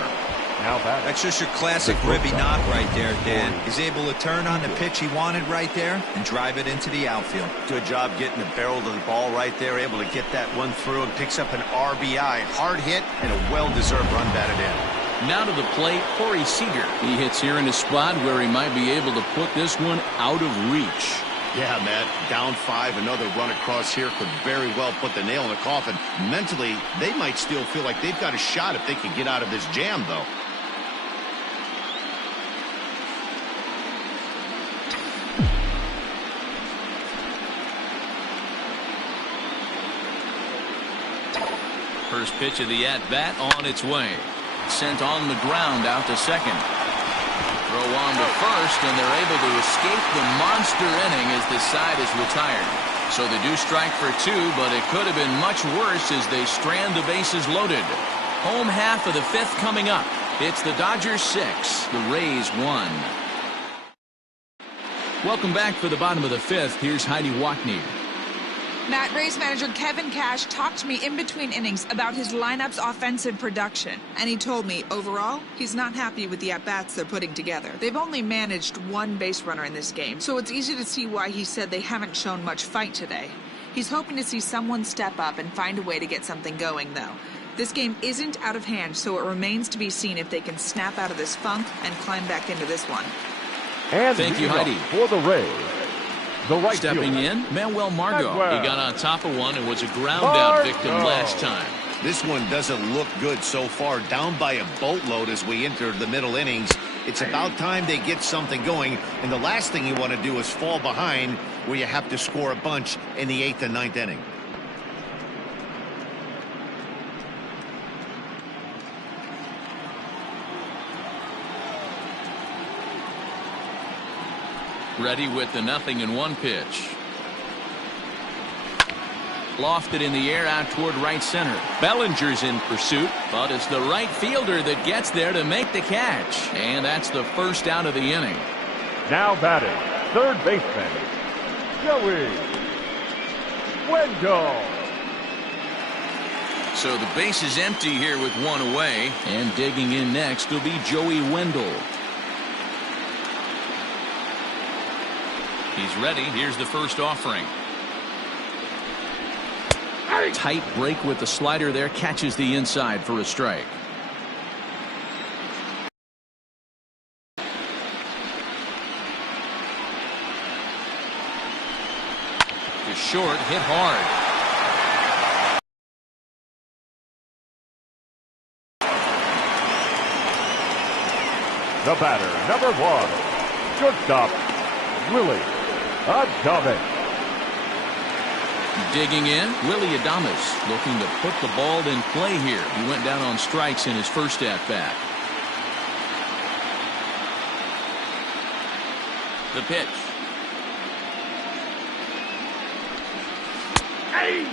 Now back. That's just your classic ribby knock right there, Dan. He's able to turn on the pitch he wanted right there and drive it into the outfield. Good job getting the barrel to the ball right there, able to get that one through and picks up an RBI. Hard hit and a well-deserved run batted in. Now to the plate, Corey Seager. He hits here in a spot where he might be able to put this one out of reach. Yeah, Matt, down 5, another run across here could very well put the nail in the coffin. Mentally, they might still feel like they've got a shot if they can get out of this jam, though. First pitch of the at-bat on its way. Sent on the ground out to second. Throw on to first, and they're able to escape the monster inning as the side is retired. So they do strike for two, but it could have been much worse as they strand the bases loaded. Home half of the fifth coming up. It's the Dodgers 6, the Rays 1. Welcome back for the bottom of the fifth. Here's Heidi Wackney. Matt, Rays manager Kevin Cash talked to me in between innings about his lineup's offensive production. And he told me, overall, he's not happy with the at-bats they're putting together. They've only managed one base runner in this game, so it's easy to see why he said they haven't shown much fight today. He's hoping to see someone step up and find a way to get something going, though. This game isn't out of hand, so it remains to be seen if they can snap out of this funk and climb back into this one. And thank you, Heidi. For the Rays, the right stepping fielder, in, Manuel Margot. He got on top of one and was a ground-out victim last time. This one doesn't look good so far. Down by a boatload as we enter the middle innings. It's about time they get something going, and the last thing you want to do is fall behind where you have to score a bunch in the 8th and 9th inning. Ready with the 0-1 pitch. Lofted in the air out toward right center. Bellinger's in pursuit, but it's the right fielder that gets there to make the catch. And that's the first out of the inning. Now batting, third baseman, Joey Wendell. So the base is empty here with one away. And digging in next will be Joey Wendell. He's ready. Here's the first offering. Tight break with the slider there. Catches the inside for a strike. To short, hit hard. The batter, number 1, shortstop, Willie Adames. Digging in, Willie Adames looking to put the ball in play here. He went down on strikes in his first at-bat. The pitch. Hey!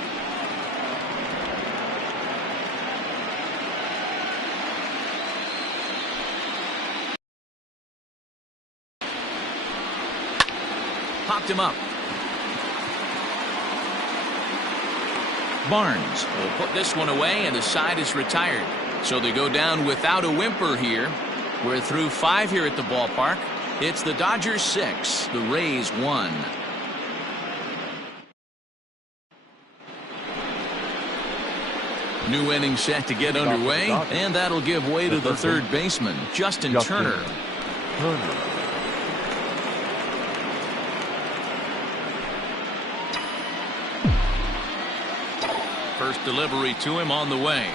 Popped him up. Barnes will put this one away, and the side is retired. So they go down without a whimper here. We're through 5 here at the ballpark. It's the Dodgers 6, the Rays 1. New inning set to get underway, and that'll give way to the third baseman, Justin Turner. First delivery to him on the way.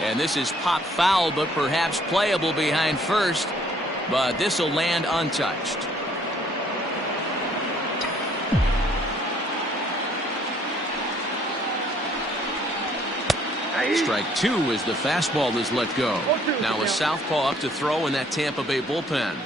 And this is pop foul, but perhaps playable behind first. But this will land untouched. Strike 2 as the fastball is let go. Now a southpaw up to throw in that Tampa Bay bullpen.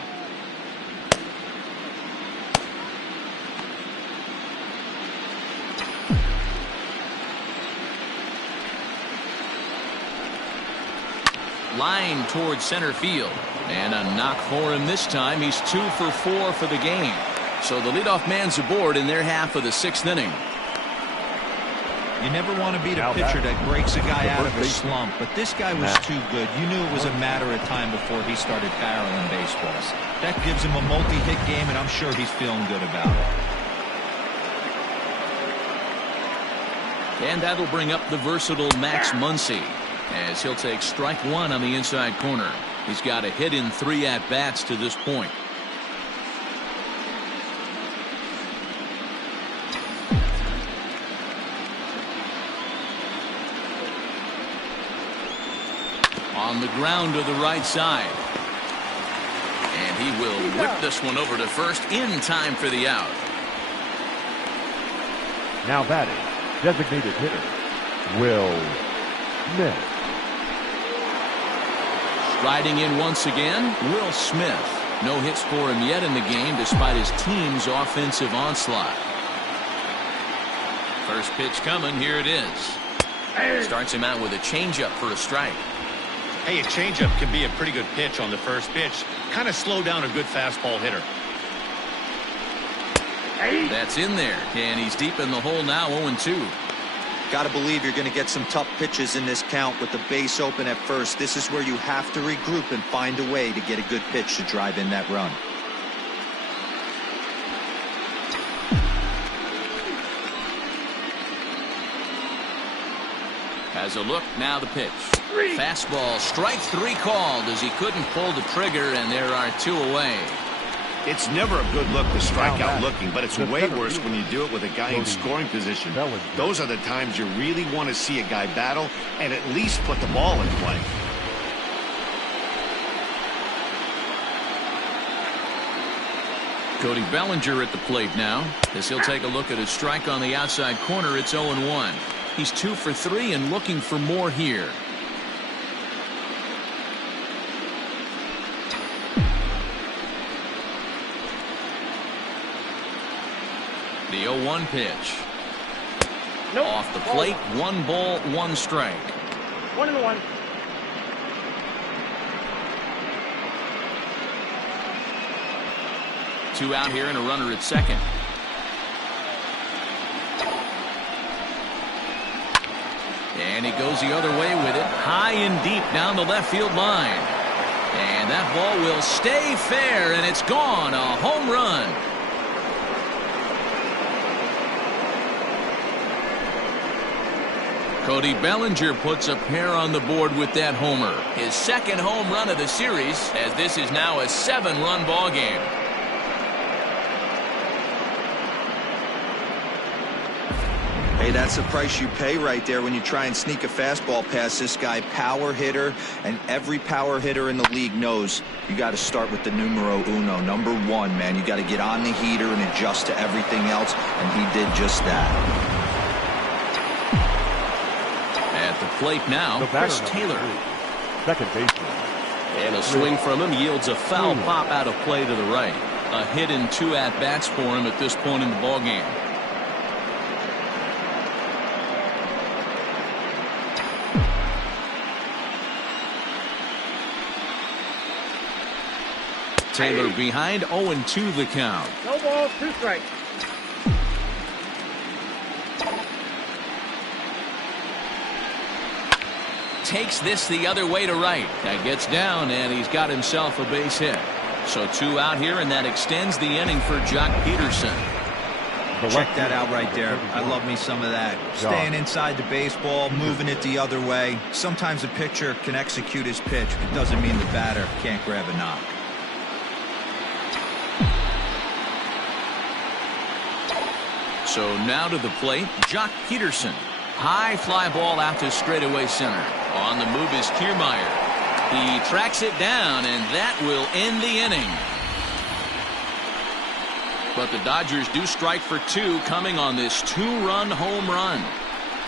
Line towards center field. And a knock for him this time. He's 2 for 4 for the game. So the leadoff man's aboard in their half of the 6th inning. You never want to beat a pitcher that breaks a guy out of a slump, but this guy was too good. You knew it was a matter of time before he started barreling baseballs. That gives him a multi-hit game, and I'm sure he's feeling good about it. And that'll bring up the versatile Max Muncy, as he'll take strike 1 on the inside corner. He's got a hit in 3 at-bats to this point. On the ground to the right side. And he will whip this one over to first in time for the out. Now batting, designated hitter, Will Smith. Riding in once again, Will Smith. No hits for him yet in the game despite his team's offensive onslaught. First pitch coming. Here it is. Starts him out with a changeup for a strike. Hey, a changeup can be a pretty good pitch on the first pitch. Kind of slow down a good fastball hitter. That's in there, and he's deep in the hole now, 0-2. Got to believe you're going to get some tough pitches in this count with the base open at first. This is where you have to regroup and find a way to get a good pitch to drive in that run. Has a look, now the pitch. Fastball, strike 3 called as he couldn't pull the trigger, and there are 2 away. It's never a good look to strike out looking, but it's way worse when you do it with a guy in scoring position. Those are the times you really want to see a guy battle and at least put the ball in play. Cody Bellinger at the plate now, as he'll take a look at a strike on the outside corner. It's 0-1. He's 2 for 3 and looking for more here. The 0-1 pitch. Nope. Off the plate, 1 ball, 1 strike. 1-1. Two out here and a runner at second. And he goes the other way with it, high and deep down the left field line. And that ball will stay fair, and it's gone. A home run. Cody Bellinger puts a pair on the board with that homer. His second home run of the series, as this is now a 7-run ball game. Hey, that's the price you pay right there when you try and sneak a fastball past this guy. Power hitter, and every power hitter in the league knows you got to start with the numero uno, number 1, man. You got to get on the heater and adjust to everything else, and he did just that. At the plate now, Chris Taylor. Second baseman. And a swing from him yields a foul pop out of play to the right. A hit and 2 at-bats for him at this point in the ballgame. Taylor behind, 0-2 the count. No balls, 2 strikes. Takes this the other way to right. That gets down, and he's got himself a base hit. So 2 out here, and that extends the inning for Jock Peterson. Check that out right there. I love me some of that. Staying inside the baseball, moving it the other way. Sometimes a pitcher can execute his pitch. It doesn't mean the batter can't grab a knock. So now to the plate, Jock Peterson. High fly ball out to straightaway center. On the move is Kiermaier. He tracks it down, and that will end the inning. But the Dodgers do strike for 2 coming on this 2-run home run.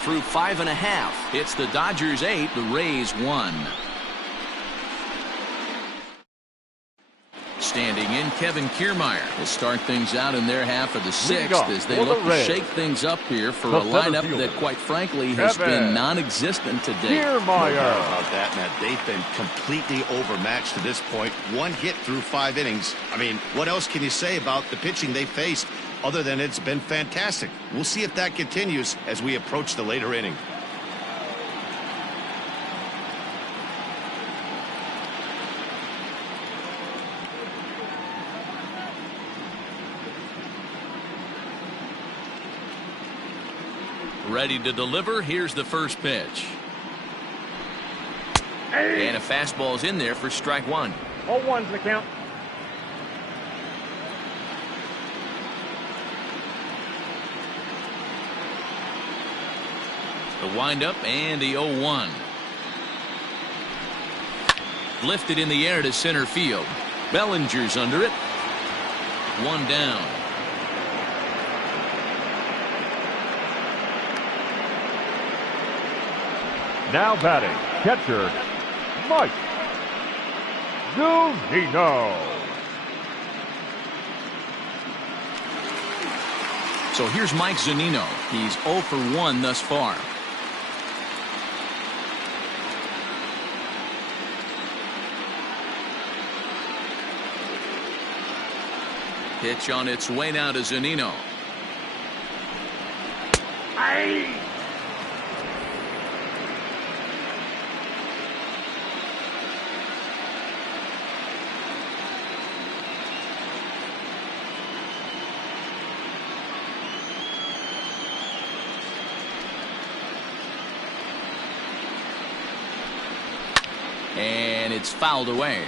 Through 5.5, it's the Dodgers 8, the Rays 1. Standing in, Kevin Kiermaier to start things out in their half of the 6th as they look to shake things up here for a lineup that, quite frankly, has been non-existent to date. No doubt about that, Matt. They've been completely overmatched to this point. 1 hit through 5 innings. I mean, what else can you say about the pitching they faced other than it's been fantastic? We'll see if that continues as we approach the later inning. Ready to deliver. Here's the first pitch. And a fastball's in there for strike 1. 0-1's the count. The windup and the 0-1. Lifted in the air to center field. Bellinger's under it. 1 down. Now batting, catcher, Mike Zunino. So here's Mike Zunino. He's 0 for 1 thus far. Pitch on its way now to Zunino. Aye. And it's fouled away.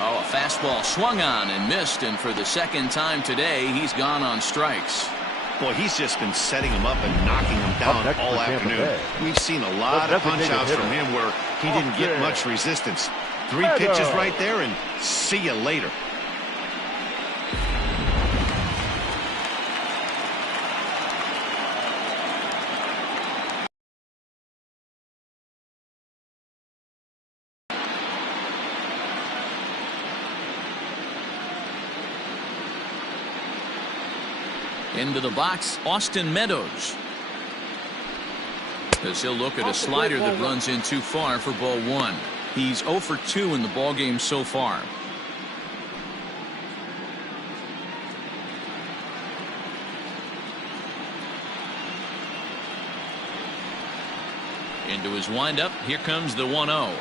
Oh, a fastball swung on and missed, and for the second time today, he's gone on strikes. Boy, he's just been setting him up and knocking him down all afternoon. We've seen a lot of punch-outs from him where he didn't get much resistance. 3 pitches right there, and see you later. Into the box, Austin Meadows. As he'll look at a slider that runs in too far for ball 1. He's 0 for 2 in the ballgame so far. Into his windup, here comes the 1-0.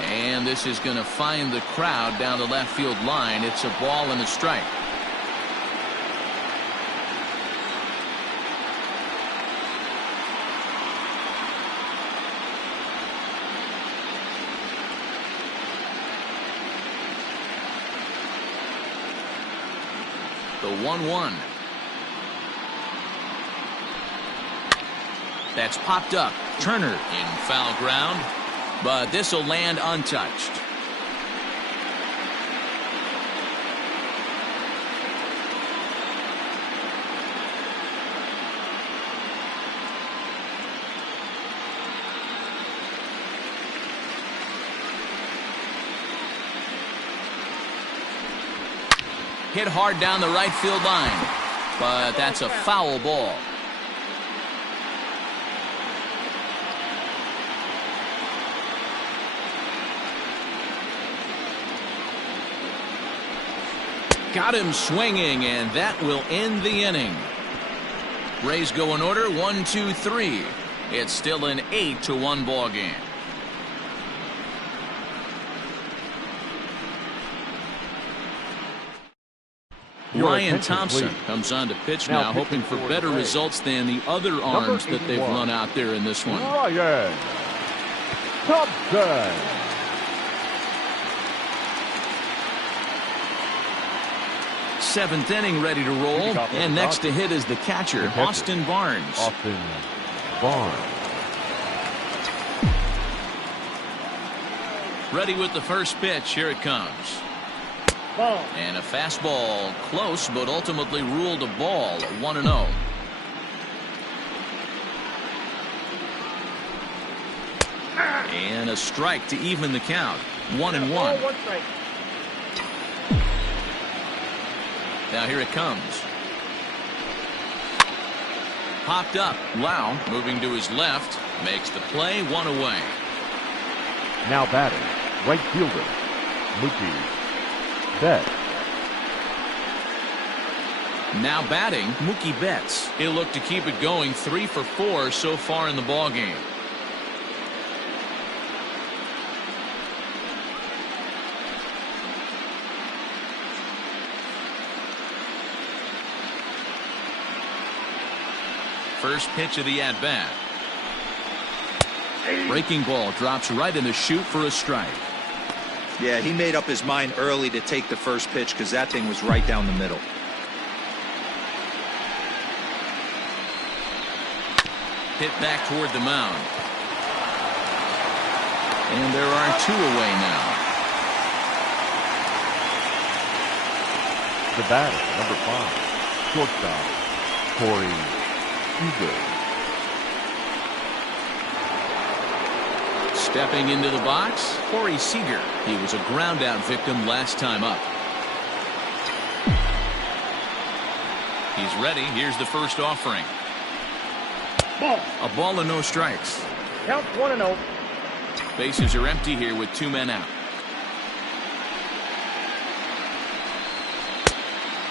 And this is going to find the crowd down the left field line. It's a ball and a strike. The 1-1. That's popped up. Turner in foul ground, but this will land untouched. Hit hard down the right field line, but that's a foul ball. Got him swinging, and that will end the inning. Rays go in order 1, 2, 3. It's still an 8-1 ball game. Ryan Thompson comes on to pitch now, hoping for better results than the other arms that they've run out there in this one. Ryan Thompson. Seventh inning ready to roll, and next to hit is the catcher, Austin Barnes. Austin Barnes. Ready with the first pitch. Here it comes. Ball. And a fastball close, but ultimately ruled a ball. 1-0. And a strike to even the count. 1-1. Ball, 1 strike. Now here it comes. Popped up. Lau moving to his left. Makes the play. 1 away. Now batting, right fielder, Mookie Betts. Now batting, Mookie Betts. He'll look to keep it going. 3 for 4 so far in the ballgame. First pitch of the at-bat. Breaking ball drops right in the chute for a strike. Yeah, he made up his mind early to take the first pitch because that thing was right down the middle. Hit back toward the mound. And there are 2 away now. The batter, number 5, shortstop, Corey Seager. Stepping into the box, Corey Seager. He was a ground-out victim last time up. He's ready. Here's the first offering. Ball. A ball and no strikes. Count 1-0. Bases are empty here with 2 men out.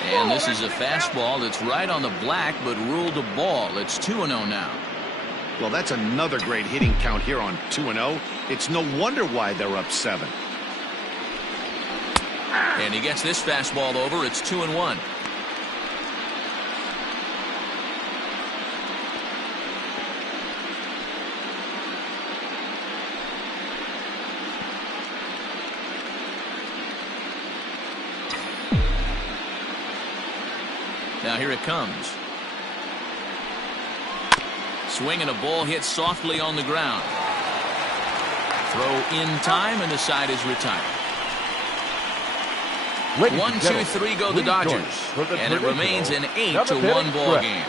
And this is a fastball that's right on the black, but ruled a ball. It's 2-0 now. Well, that's another great hitting count here on 2-0. It's no wonder why they're up 7. And he gets this fastball over. It's 2-1. Now here it comes. Swing and a ball hit softly on the ground. Throw in time and the side is retired. 1, 2, 3 go the Dodgers. And it remains an 8-1 ball game.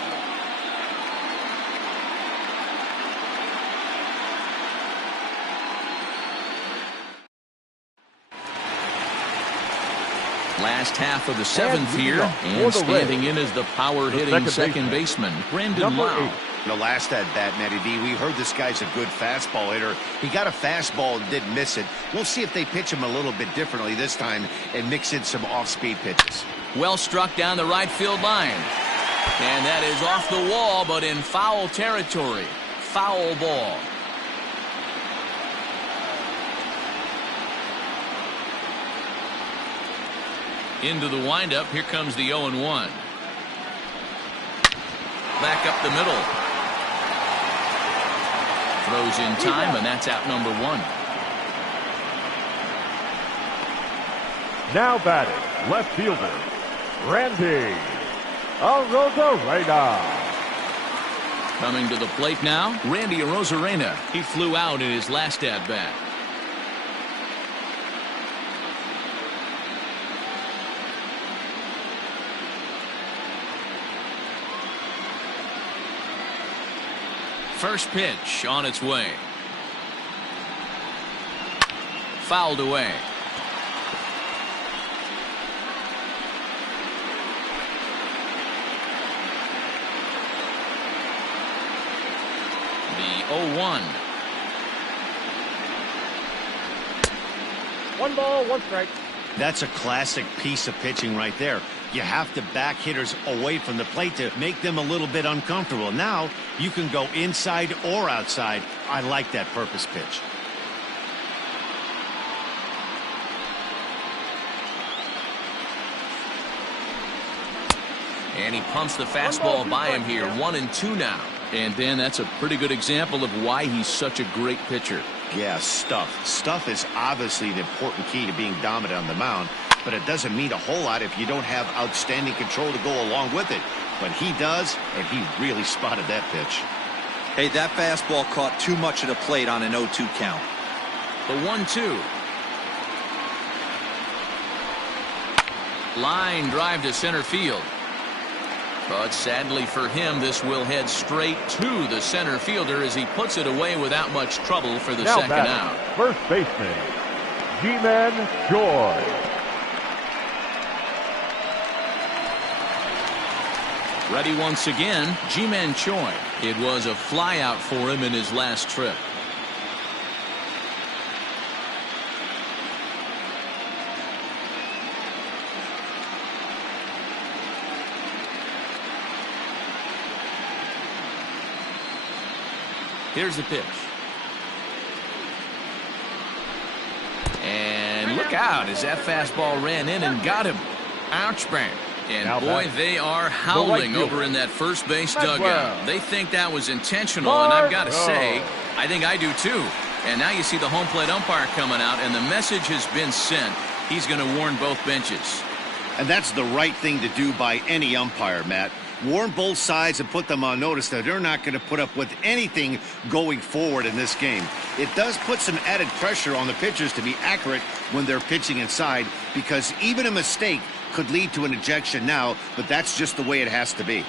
Last half of the 7th here, and standing in as the power-hitting second baseman, Brendan Lau. The last at bat, Matty D, we heard this guy's a good fastball hitter. He got a fastball and didn't miss it. We'll see if they pitch him a little bit differently this time and mix in some off-speed pitches. Well struck down the right field line. And that is off the wall, but in foul territory. Foul ball. Into the windup. Here comes the 0-1. Back up the middle. Throws in time, and that's out number 1. Now batting, left fielder, Randy Arozarena. Coming to the plate now, Randy Arozarena. He flew out in his last at-bat. First pitch on its way. Fouled away. The 0-1. 1 ball, 1 strike. That's a classic piece of pitching right there. You have to back hitters away from the plate to make them a little bit uncomfortable. Now you can go inside or outside. I like that purpose pitch. And he pumps the fastball by him here. 1-2 now. And Dan, that's a pretty good example of why he's such a great pitcher. Yeah, stuff. Stuff is obviously the important key to being dominant on the mound, but it doesn't mean a whole lot if you don't have outstanding control to go along with it. But he does, and he really spotted that pitch. Hey, that fastball caught too much of the plate on an 0-2 count. The 1-2. Line drive to center field. But sadly for him, this will head straight to the center fielder as he puts it away without much trouble for the second out. First baseman, G-Man Joy. Ready once again, Ji-Man Choi. It was a flyout for him in his last trip. Here's the pitch. And look out as that fastball ran in and got him. Ouch, bang. And boy, they are howling over in that first base dugout. They think that was intentional, and I've got to say, I think I do too. And now you see the home plate umpire coming out, and the message has been sent. He's going to warn both benches. And that's the right thing to do by any umpire, Matt. warn both sides and put them on notice that they're not going to put up with anything going forward in this game. It does put some added pressure on the pitchers to be accurate when they're pitching inside, because even a mistake could lead to an ejection now, but that's just the way it has to be.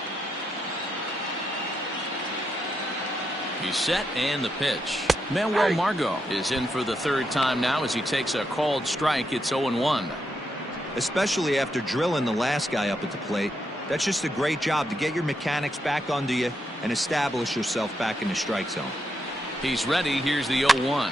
He's set, and the pitch. Manuel Margot is in for the third time now as he takes a called strike. It's 0-1. Especially after drilling the last guy up at the plate. That's just a great job to get your mechanics back under you and establish yourself back in the strike zone. He's ready. Here's the 0-1.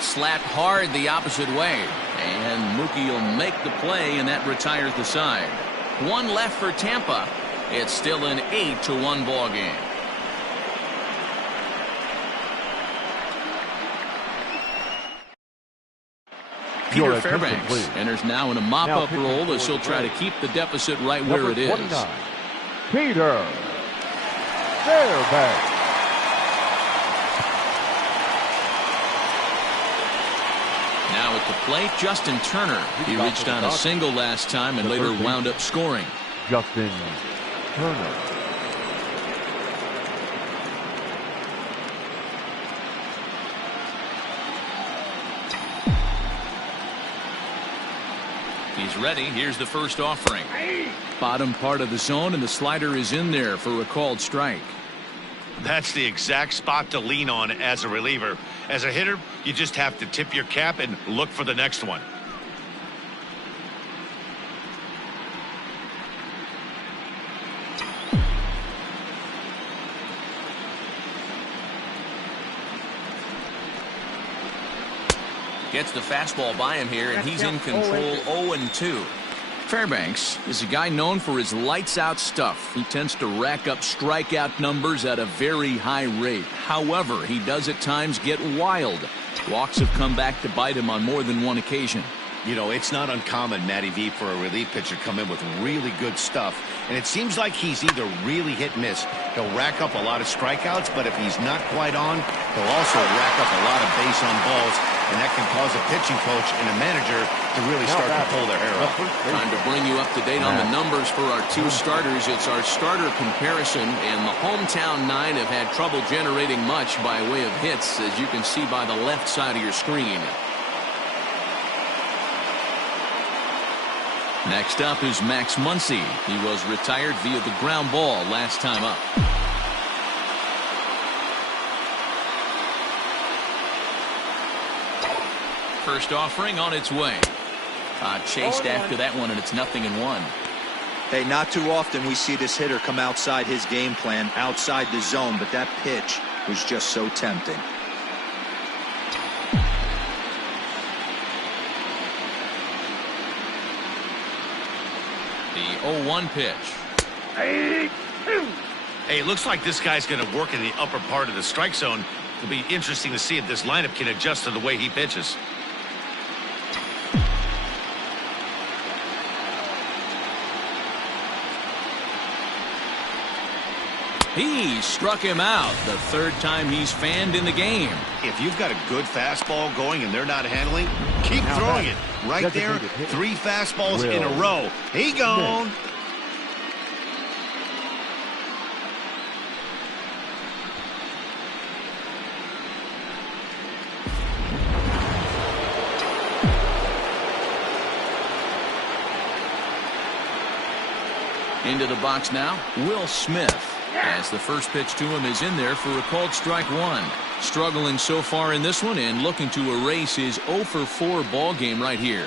Slat hard the opposite way, and Mookie will make the play, and that retires the side. One left for Tampa. It's still an 8-1 ball game. Peter Fairbanks enters now in a mop-up role as he'll try to keep the deficit right where it is. 29, Peter Fairbanks. Now at the plate, Justin Turner. He reached on a single last time and later wound up scoring. Justin Turner. He's ready. Here's the first offering. Bottom part of the zone, and the slider is in there for a called strike. That's the exact spot to lean on as a reliever. As a hitter, you just have to tip your cap and look for the next one. Gets the fastball by him here, and he's in control. 0-2. Fairbanks is a guy known for his lights-out stuff. He tends to rack up strikeout numbers at a very high rate. However, he does at times get wild. Walks have come back to bite him on more than one occasion. You know, it's not uncommon, Matty V, for a relief pitcher to come in with really good stuff. And it seems like he's either really hit-miss. He'll rack up a lot of strikeouts, but if he's not quite on, he'll also rack up a lot of base on balls. And that can cause a pitching coach and a manager to really start to pull their hair out. Time to bring you up to date on the numbers for our two starters. It's our starter comparison, and the hometown nine have had trouble generating much by way of hits, as you can see by the left side of your screen. Next up is Max Muncy. He was retired via the ground ball last time up. First offering on its way. Chased after that one, and it's 0-1. Hey, not too often we see this hitter come outside his game plan, outside the zone, but that pitch was just so tempting. The 0-1 pitch. Hey, it looks like this guy's going to work in the upper part of the strike zone. It'll be interesting to see if this lineup can adjust to the way he pitches. He struck him out the third time he's fanned in the game. If you've got a good fastball going and they're not handling, keep throwing it. Right there, 3 fastballs in a row. He gone. Into the box now, Will Smith. As the first pitch to him is in there for a called strike one. Struggling so far in this one and looking to erase his 0-for-4 ball game right here.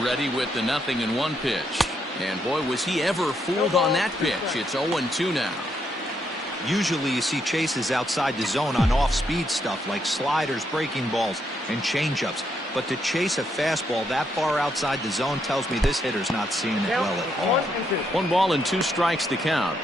Ready with the 0-1 pitch. And boy, was he ever fooled on that pitch. It's 0-2 now. Usually you see chases outside the zone on off-speed stuff like sliders, breaking balls, and changeups. But to chase a fastball that far outside the zone tells me this hitter's not seeing it well at all. 1 ball and 2 strikes the count.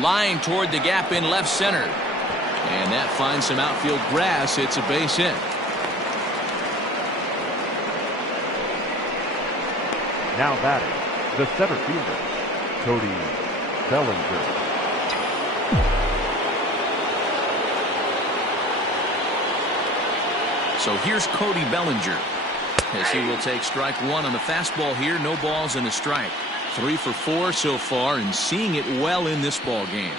Line toward the gap in left center. And that finds some outfield grass. It's a base hit. Now batting, the center fielder, Cody Bellinger. So here's Cody Bellinger, as he will take strike one on the fastball here. No balls and a strike. 3 for 4 so far, and seeing it well in this ball game.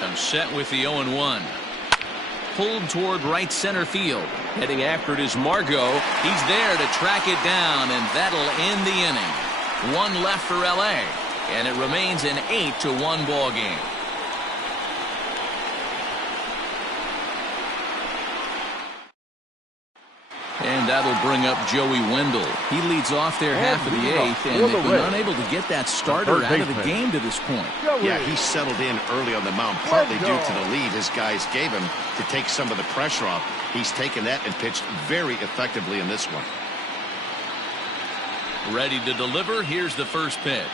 Comes set with the 0-1. Pulled toward right center field. Heading after it is Margot. He's there to track it down, and that'll end the inning. 1 left for LA, and it remains an 8-1 ball game. And that'll bring up Joey Wendell. He leads off there half of the 8th, and they've been unable to get that starter out of the game to this point. Yeah, he settled in early on the mound, partly due to the lead his guys gave him to take some of the pressure off. He's taken that and pitched very effectively in this one. Ready to deliver. Here's the first pitch.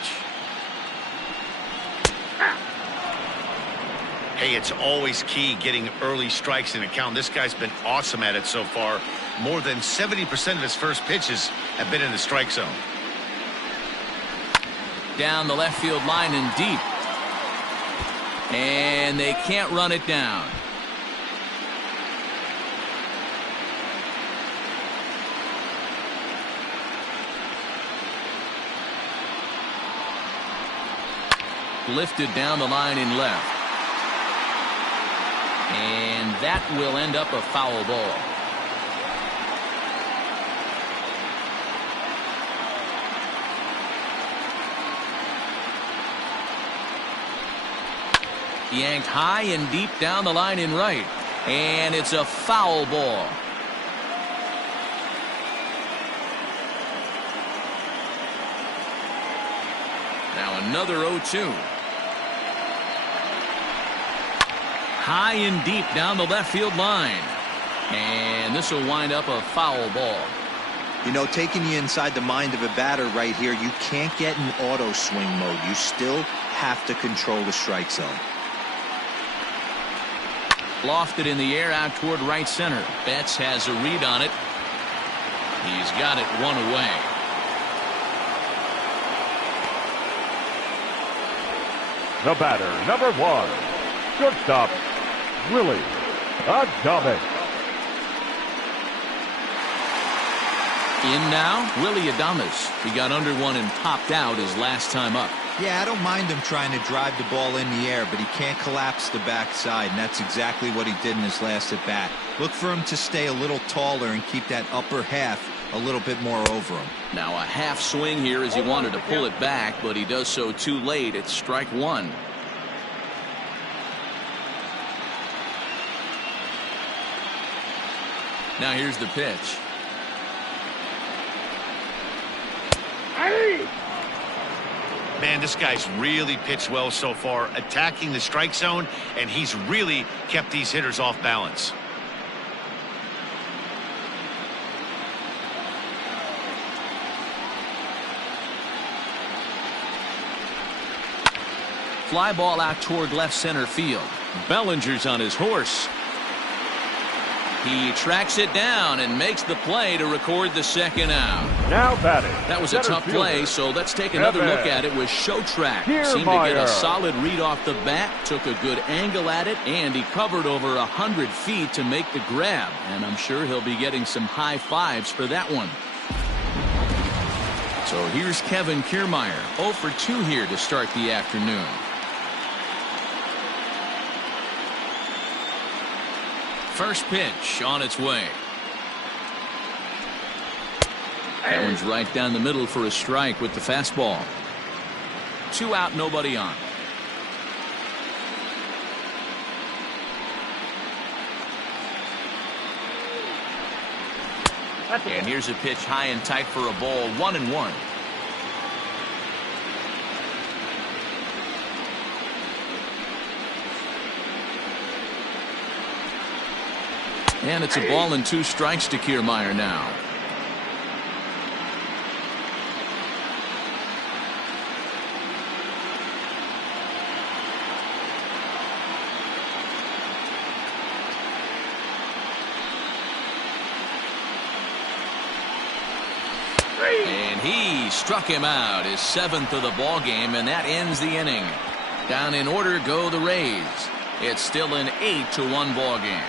Hey, it's always key getting early strikes in a count. This guy's been awesome at it so far. More than 70% of his first pitches have been in the strike zone. Down the left field line and deep. And they can't run it down. Lifted down the line in left. And that will end up a foul ball. Yanked high and deep down the line in right. And it's a foul ball. Now another 0-2. High and deep down the left field line. And this will wind up a foul ball. You know, taking you inside the mind of a batter right here, you can't get in auto swing mode. You still have to control the strike zone. Lofted in the air out toward right center. Betts has a read on it. He's got it 1 away. The batter, number 1, shortstop, Willie Adames. In now, Willie Adames. He got under one and popped out his last time up. Yeah, I don't mind him trying to drive the ball in the air, but he can't collapse the backside, and that's exactly what he did in his last at bat. Look for him to stay a little taller and keep that upper half a little bit more over him. Now a half swing here as he wanted to pull it back, but he does so too late. It's strike 1. Now here's the pitch. Man, this guy's really pitched well so far, attacking the strike zone, and he's really kept these hitters off balance. Fly ball out toward left center field. Bellinger's on his horse. He tracks it down and makes the play to record the second out. Now batting. That was a tough play, so let's take another look at it with Showtrack. Seemed to get a solid read off the bat, took a good angle at it, and he covered over 100 feet to make the grab. And I'm sure he'll be getting some high fives for that one. So here's Kevin Kiermaier, 0 for 2 here to start the afternoon. First pitch on its way. That one's right down the middle for a strike with the fastball. 2 out, nobody on. And here's a pitch high and tight for a ball. 1-1. And it's a ball and 2 strikes to Kiermaier now. he struck him out, his 7th of the ball game, and that ends the inning. Down in order go the Rays. It's still an 8-1 ball game.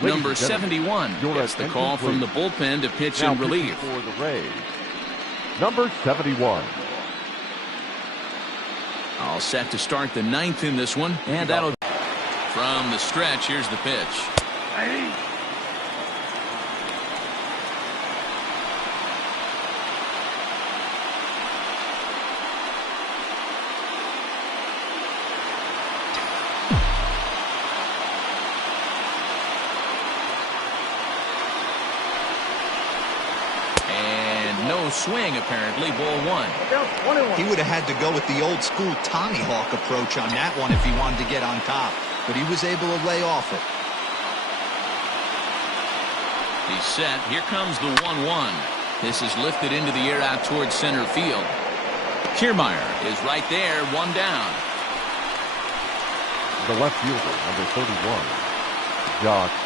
Number 71 gets the call from the bullpen to pitch in relief. For the Rays, number 71. All set to start the 9th in this one, and that'll from the stretch. Here's the pitch. Swing, apparently. Ball 1. He would have had to go with the old school Tommy Hawk approach on that one if he wanted to get on top, but he was able to lay off it. He's set. Here comes the 1-1. This is lifted into the air out towards center field. Kiermaier is right there, one down. The left fielder, number 31, Josh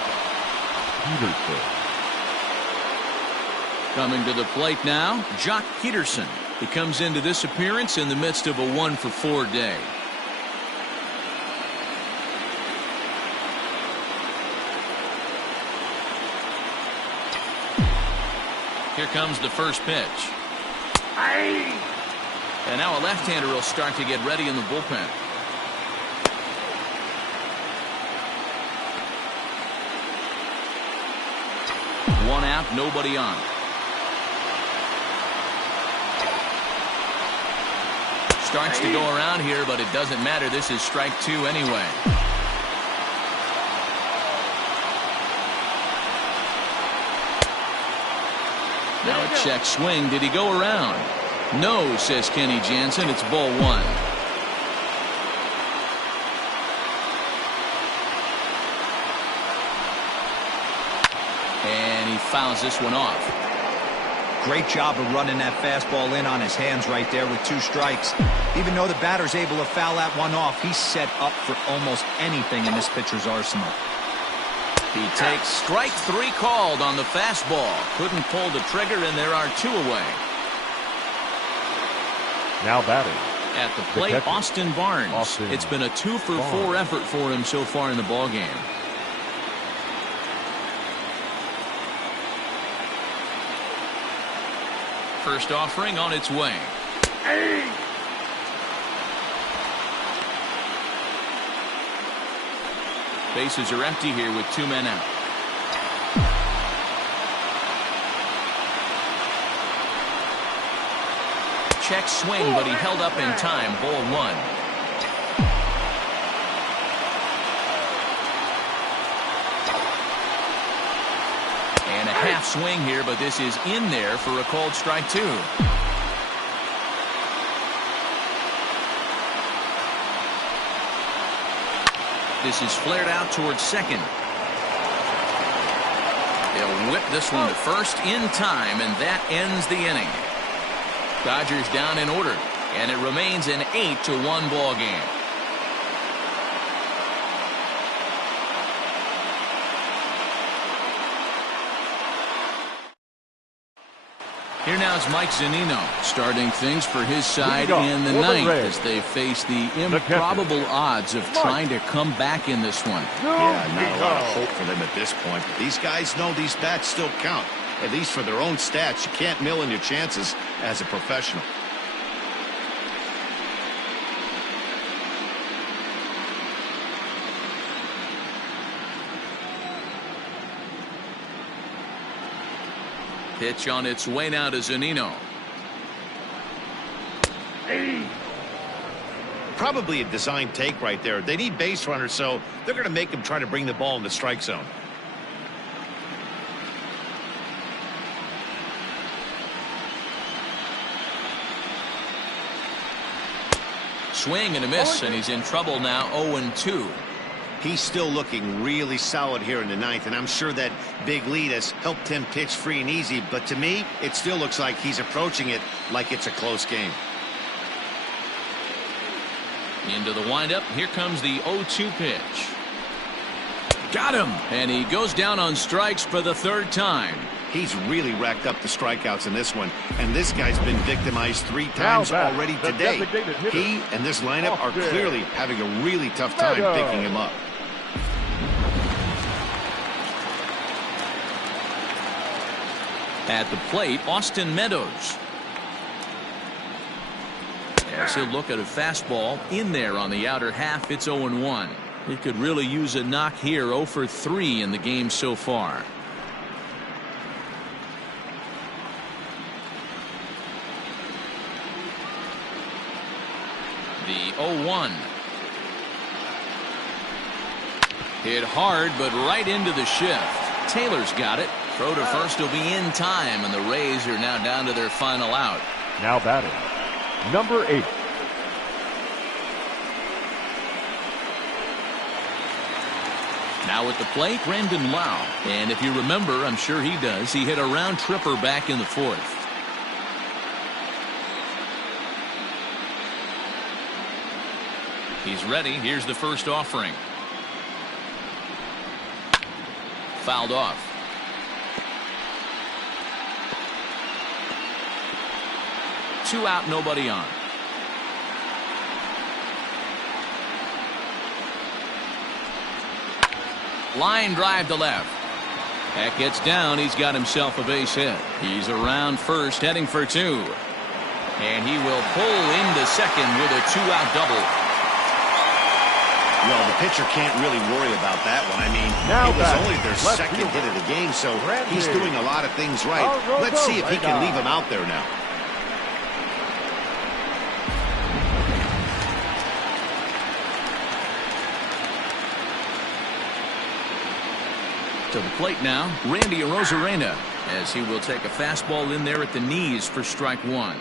Peterson. Coming to the plate now, Jock Peterson. He comes into this appearance in the midst of a 1-for-4 day. Here comes the first pitch. And now a left-hander will start to get ready in the bullpen. One out, nobody on. Starts to go around here, but it doesn't matter. This is strike 2 anyway. Now a check swing. Did he go around? No, says Kenny Jansen. It's ball 1. And he fouls this one off. Great job of running that fastball in on his hands right there with 2 strikes. Even though the batter's able to foul that one off, he's set up for almost anything in this pitcher's arsenal. He takes strike 3 called on the fastball. Couldn't pull the trigger, and there are 2 away. Now batting. At the plate, Austin Barnes. It's been a 2-for-4 effort for him so far in the ballgame. First offering on its way. Bases are empty here with 2 men out. Check swing, but he held up in time. Ball 1. And a half swing here, but this is in there for a called strike 2. This is flared out towards second. They'll whip this one to first in time, and that ends the inning. Dodgers down in order, and it remains an 8-1 ball game. Here now is Mike Zunino starting things for his side in the 9th as they face the improbable odds of trying to come back in this one. Yeah, not a lot of hope for them at this point. But these guys know these bats still count, at least for their own stats. You can't mill in your chances as a professional. Pitch on its way now to Zunino. Probably a design take right there. They need base runners, so they're going to make him try to bring the ball in the strike zone. Swing and a miss, and he's in trouble now. 0-2. He's still looking really solid here in the 9th, and I'm sure that big lead has helped him pitch free and easy, but to me, it still looks like he's approaching it like it's a close game. Into the windup. Here comes the 0-2 pitch. Got him. And he goes down on strikes for the third time. He's really racked up the strikeouts in this one, and this guy's been victimized 3 times already today. He and this lineup are clearly having a really tough time picking him up. At the plate, Austin Meadows. As he'll look at a fastball in there on the outer half, it's 0-1. He could really use a knock here. 0 for 3 in the game so far. The 0-1. Hit hard, but right into the shift. Taylor's got it. Throw to first will be in time, and the Rays are now down to their final out. Now batting, number 8. Now at the plate, Brandon Lau. And if you remember, I'm sure he does, he hit a round tripper back in the 4th. He's ready. Here's the first offering. Fouled off. Two out, nobody on. Line drive to left. That gets down. He's got himself a base hit. He's around first, heading for 2. And he will pull into second with a 2-out double. Well, the pitcher can't really worry about that one. I mean, now it was only their second hit of the game, so he's doing a lot of things right. Let's see if he can leave him out there now. To the plate now, Randy Arozarena, as he will take a fastball in there at the knees for strike 1.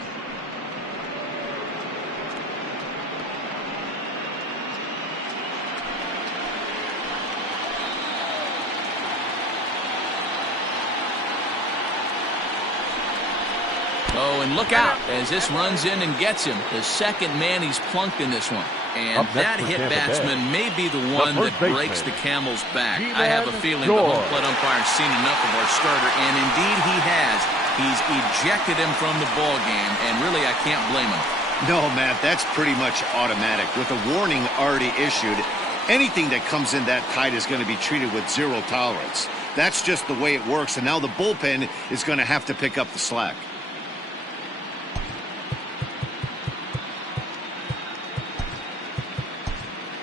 Oh, and look out as this runs in and gets him. The second man he's plunked in this one. And that hit batsman may be the one that breaks the camel's back. I have a feeling the home plate umpire's seen enough of our starter, and indeed he has. He's ejected him from the ball game, and really I can't blame him. No, Matt, that's pretty much automatic. With a warning already issued, anything that comes in that tight is going to be treated with 0 tolerance. That's just the way it works, and now the bullpen is going to have to pick up the slack.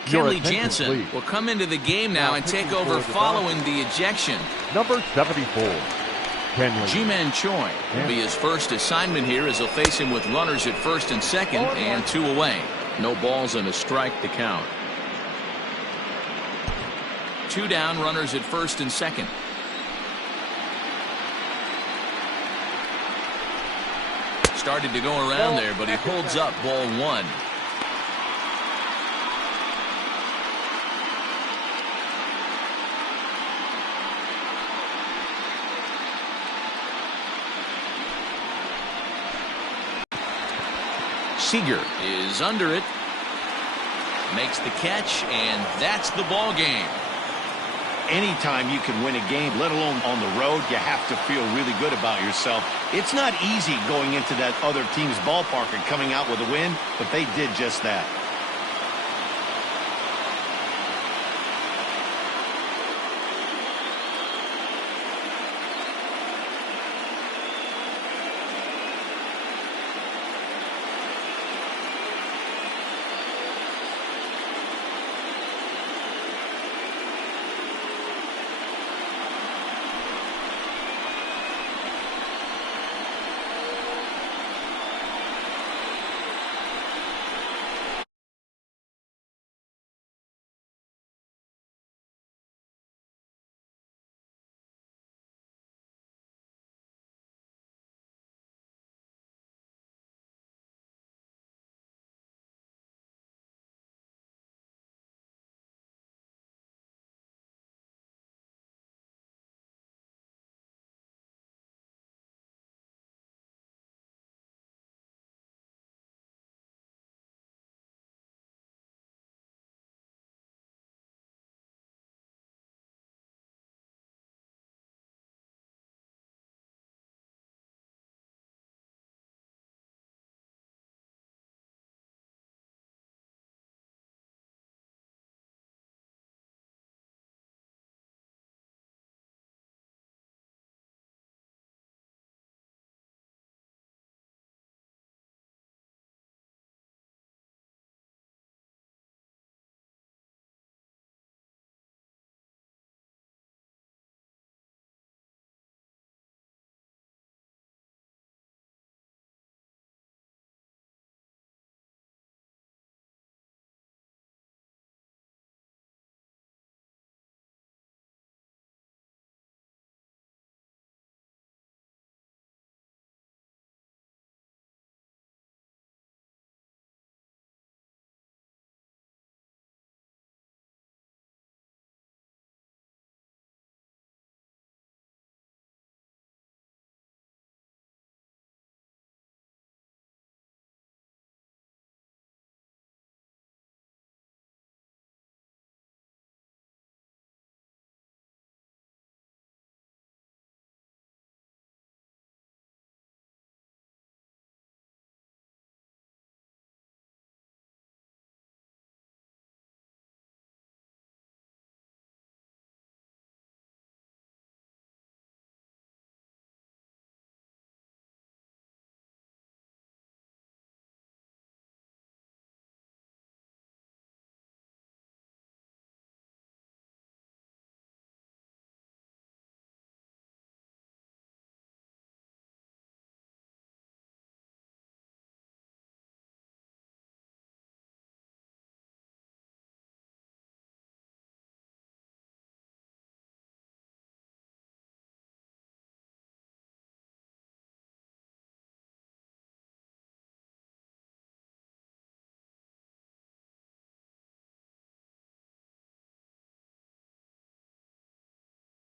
Kenley Jansen will come into the game now and take over following the ejection. Number 74, Kenley. Ji-Man Choi will be his first assignment here as he'll face him with runners at first and second and 2 away. No balls and a strike to count. 2 down, runners at first and second. Started to go around there, but he holds up ball 1. Seager is under it, makes the catch, and that's the ball game. Anytime you can win a game, let alone on the road, you have to feel really good about yourself. It's not easy going into that other team's ballpark and coming out with a win, but they did just that.